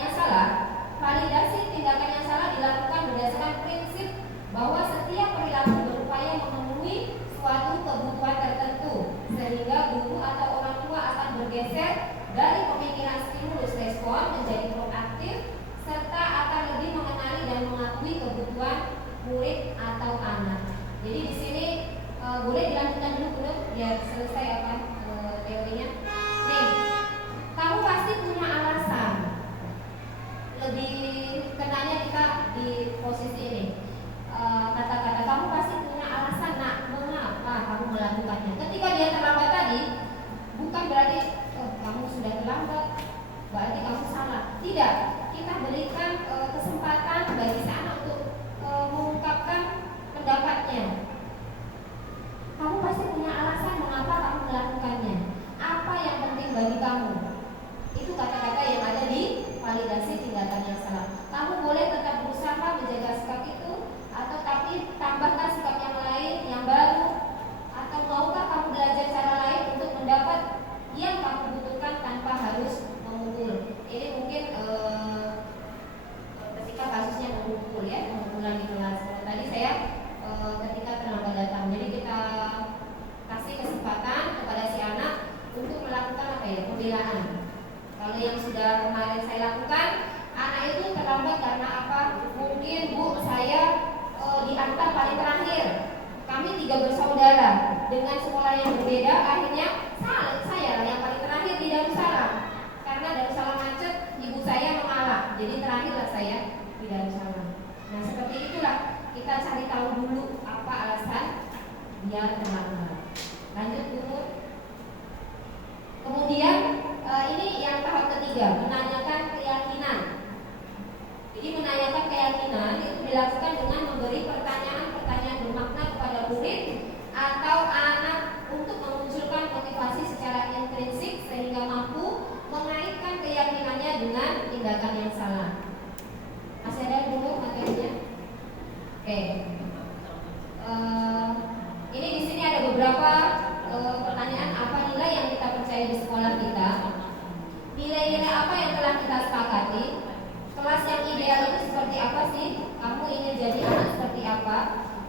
yang salah dilakukan berdasarkan prinsip bahwa setiap perilaku berupaya memenuhi suatu kebutuhan tertentu, sehingga guru atau orang tua akan bergeser dari pemikiran stimulus respon menjadi proaktif, serta akan lebih mengenali dan mengakui kebutuhan murid atau anak. Jadi di sini boleh dilanjutkan dulu biar selesai teorinya. Nih, kamu pasti punya alasan. Lebih kenanya kita di posisi ini. Kata-kata kamu pasti dengan sekolah yang berbeda, akhirnya saya lah yang paling terakhir di Darussalam. Karena Darussalam macet, ibu saya mengalah, jadi terakhirlah saya di Darussalam. Nah seperti itulah kita cari tahu dulu apa alasan biar terlambat. Lanjut dulu. Kemudian ini yang tahap ketiga, menanyakan keyakinan. Jadi menanyakan keyakinan itu dilakukan dengan memberi pertanyaan-pertanyaan bermakna kepada murid atau anak untuk memunculkan motivasi secara intrinsik sehingga mampu mengaitkan keyakinannya dengan tindakan yang salah. Masih ada dulu materinya? Oke. Ini di sini ada beberapa pertanyaan. Apa nilai yang kita percaya di sekolah kita? Nilai-nilai apa yang telah kita sepakati? Kelas yang ideal itu seperti apa sih? Kamu ingin jadi anak seperti apa?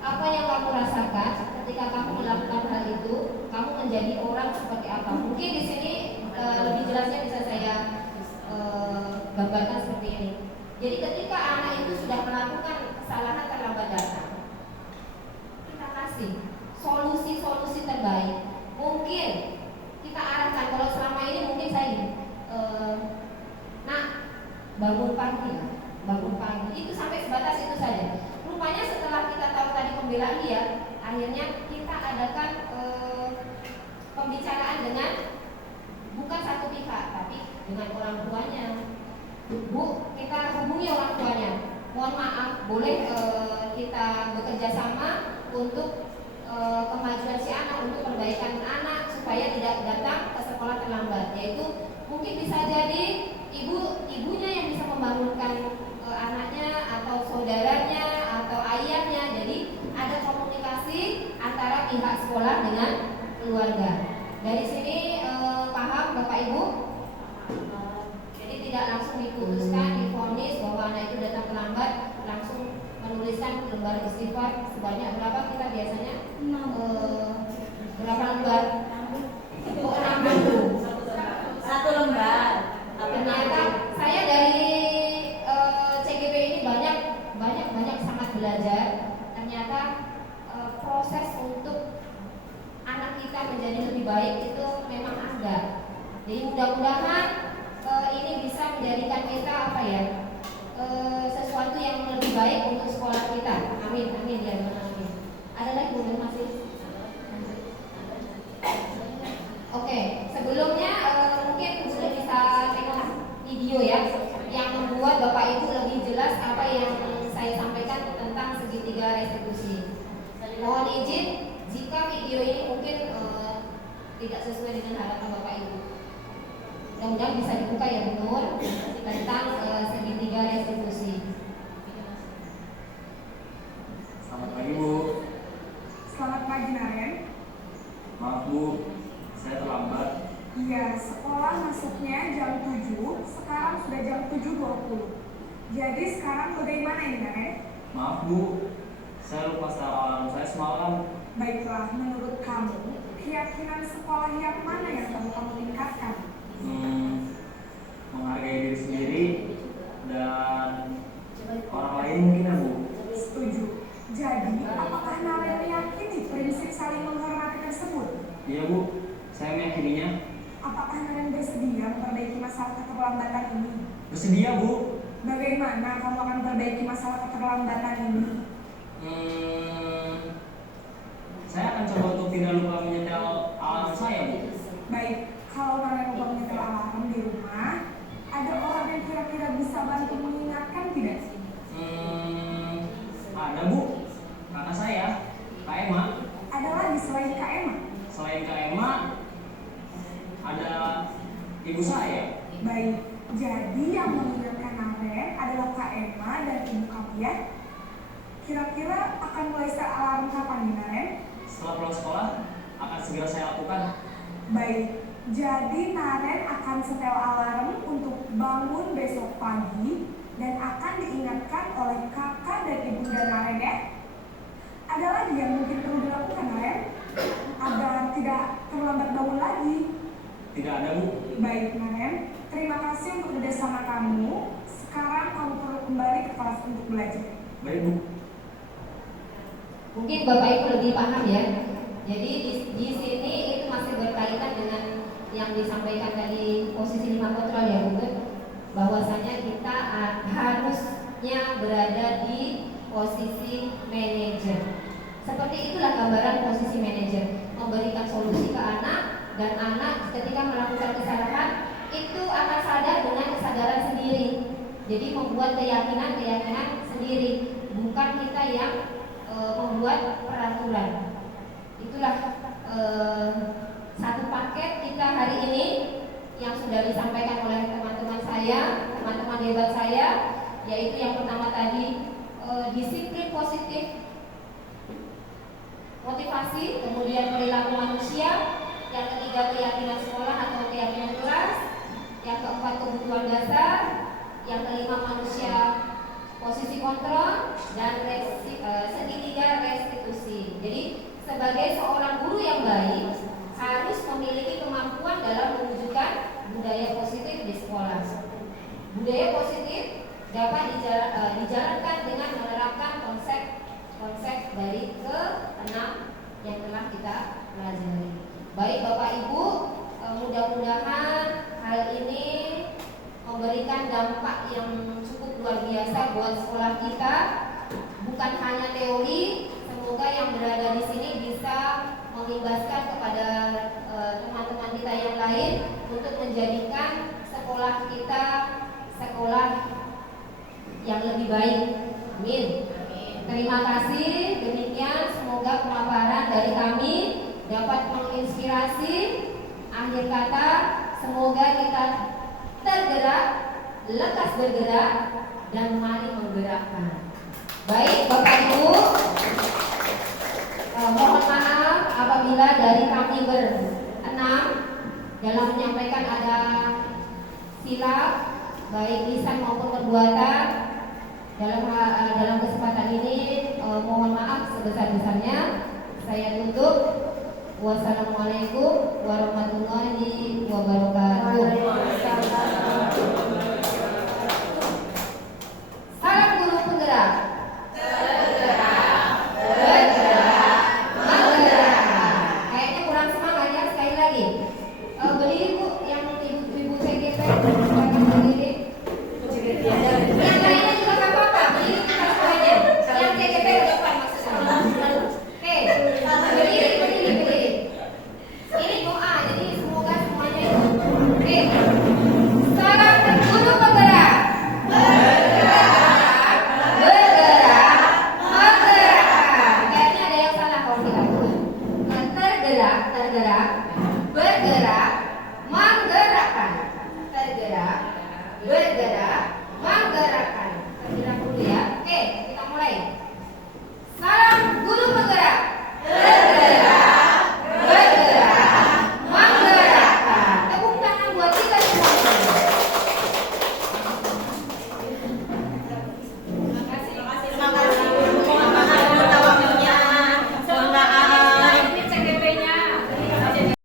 Apa yang kamu rasakan ketika kamu melakukan hal itu? Kamu menjadi orang seperti apa? Mungkin di sini lebih jelasnya bisa saya gambarkan seperti ini. Jadi ketika anak itu sudah melakukan kesalahan terlambat datang, kita kasih solusi-solusi terbaik. Mungkin kita arahkan, kalau selama ini mungkin saya nak bangun pagi lah, bangun pagi. Itu sampai sebatas itu saja. Rupanya setelah kita tahu tadi pembelaan dia, akhirnya kita adakan pembicaraan dengan bukan satu pihak, tapi dengan orang tuanya. Bu, kita hubungi orang tuanya. Mohon maaf, boleh kita bekerja sama untuk kemajuan si anak, untuk perbaikan anak supaya tidak datang ke sekolah terlambat. Yaitu mungkin bisa jadi ibunya yang bisa membangunkan anaknya atau saudaranya atau ayahnya. Jadi ada komunikasi antara pihak sekolah dengan keluarga. Dari sini paham Bapak Ibu? Jadi tidak langsung diputuskan, divonis bahwa anak itu datang terlambat, langsung menuliskan lembar istighfar sebanyak berapa kita biasanya? Berapa lembar? 6 Satu lembar. Ternyata saya dari CGP ini banyak sangat belajar. Ternyata proses untuk anak kita menjadi lebih baik itu memang ada. Jadi mudah-mudahan ini bisa menjadikan kita sesuatu yang lebih baik untuk sekolah kita. Amin, amin ya Tuhan, amin. Ada lagi Bu masih? Oke, sebelumnya mungkin sudah bisa tengok video ya, yang membuat Bapak Ibu lebih jelas apa yang saya sampaikan tentang segitiga restitusi. Mohon izin jika video ini mungkin tidak sesuai dengan harapan Bapak Ibu. Mudah-mudahan bisa dibuka ya Bu Nur tentang segitiga restitusi. Selamat pagi Bu. Selamat pagi Naren. Maaf Bu, saya terlambat. Iya, sekolah masuknya jam 7, sekarang sudah jam 7.20. Jadi sekarang bagaimana ini Naren? Maaf Bu, saya lupa setel alarm saya semalam. Baiklah, menurut kamu, keyakinan sekolah yang mana yang kamu tingkatkan? Menghargai diri sendiri dan orang lain mungkin ya Bu. Setuju. Jadi, apakah Naren meyakini prinsip saling menghormati tersebut? Iya Bu, saya meyakininya. Apakah Naren bersedia memperbaiki masalah keterlambatan ini? Bersedia Bu. Bagaimana kamu akan memperbaiki masalah keterlambatan ini? Saya akan coba untuk tidak lupa menyetel alarm saya Bu. Baik, kalau Naren lupa menyetel alarm di rumah, ada orang yang kira-kira bisa bantu mengingatkan tidak? Ada Bu, kakak saya, Kak Emma. Ada lagi selain Kak Emma? Selain Kak Emma, ada ibu saya. Baik, jadi yang mengingatkan Naren adalah Kak Emma dan ibu kamu ya? Kira-kira akan mulai set alarm kapan nih Naren? Setelah pulang sekolah, akan segera saya lakukan. Baik, jadi Naren akan setel alarm untuk bangun besok pagi dan akan diingatkan oleh kakak dan ibu dan Naren ya? Ada lagi yang mungkin perlu dilakukan Naren? Agar tidak terlambat bangun lagi. Tidak ada Bu. Baik Naren, terima kasih untuk kerjasama kamu. Sekarang kamu perlu kembali ke kelas untuk belajar. Baik Bu. Mungkin Bapak Ibu lebih paham ya. Jadi di sini itu masih berkaitan dengan yang disampaikan tadi posisi 5 kontrol ya Bu, bahwasanya kita harusnya berada di posisi manajer. Seperti itulah gambaran posisi manajer, memberikan solusi ke anak, dan anak ketika melakukan kesalahan itu akan sadar dengan kesadaran sendiri. Jadi membuat keyakinan sendiri, bukan kita yang membuat peraturan. Itulah satu paket kita hari ini yang sudah disampaikan oleh teman-teman saya, teman-teman hebat saya, yaitu yang pertama tadi disiplin positif, motivasi, kemudian perilaku manusia, yang ketiga keyakinan sekolah atau keyakinan kelas, yang keempat kebutuhan dasar, yang kelima manusia posisi kontrol, dan segitiga restitusi. Jadi sebagai seorang guru yang baik harus memiliki kemampuan dalam mewujudkan budaya positif di sekolah. Budaya positif dapat dijalankan dengan menerapkan konsep dari ke-6 yang telah kita pelajari. Baik Bapak Ibu, mudah-mudahan hal ini memberikan dampak yang cukup luar biasa buat sekolah kita. Bukan hanya teori, semoga yang berada di sini bisa mengimbaskan kepada teman-teman kita yang lain untuk menjadikan sekolah kita sekolah yang lebih baik. Amin. Terima kasih. Demikian, semoga pemaparan dari kami dapat menginspirasi. Akhir kata, semoga kita tergerak, lekas bergerak, dan mari menggerakkan. Baik Bapak Ibu, mohon maaf apabila dari kami berenam dalam menyampaikan ada silap, baik lisan maupun perbuatan. Dalam kesempatan ini mohon maaf sebesar-besarnya. Saya tutup. Wassalamualaikum warahmatullahi wabarakatuh.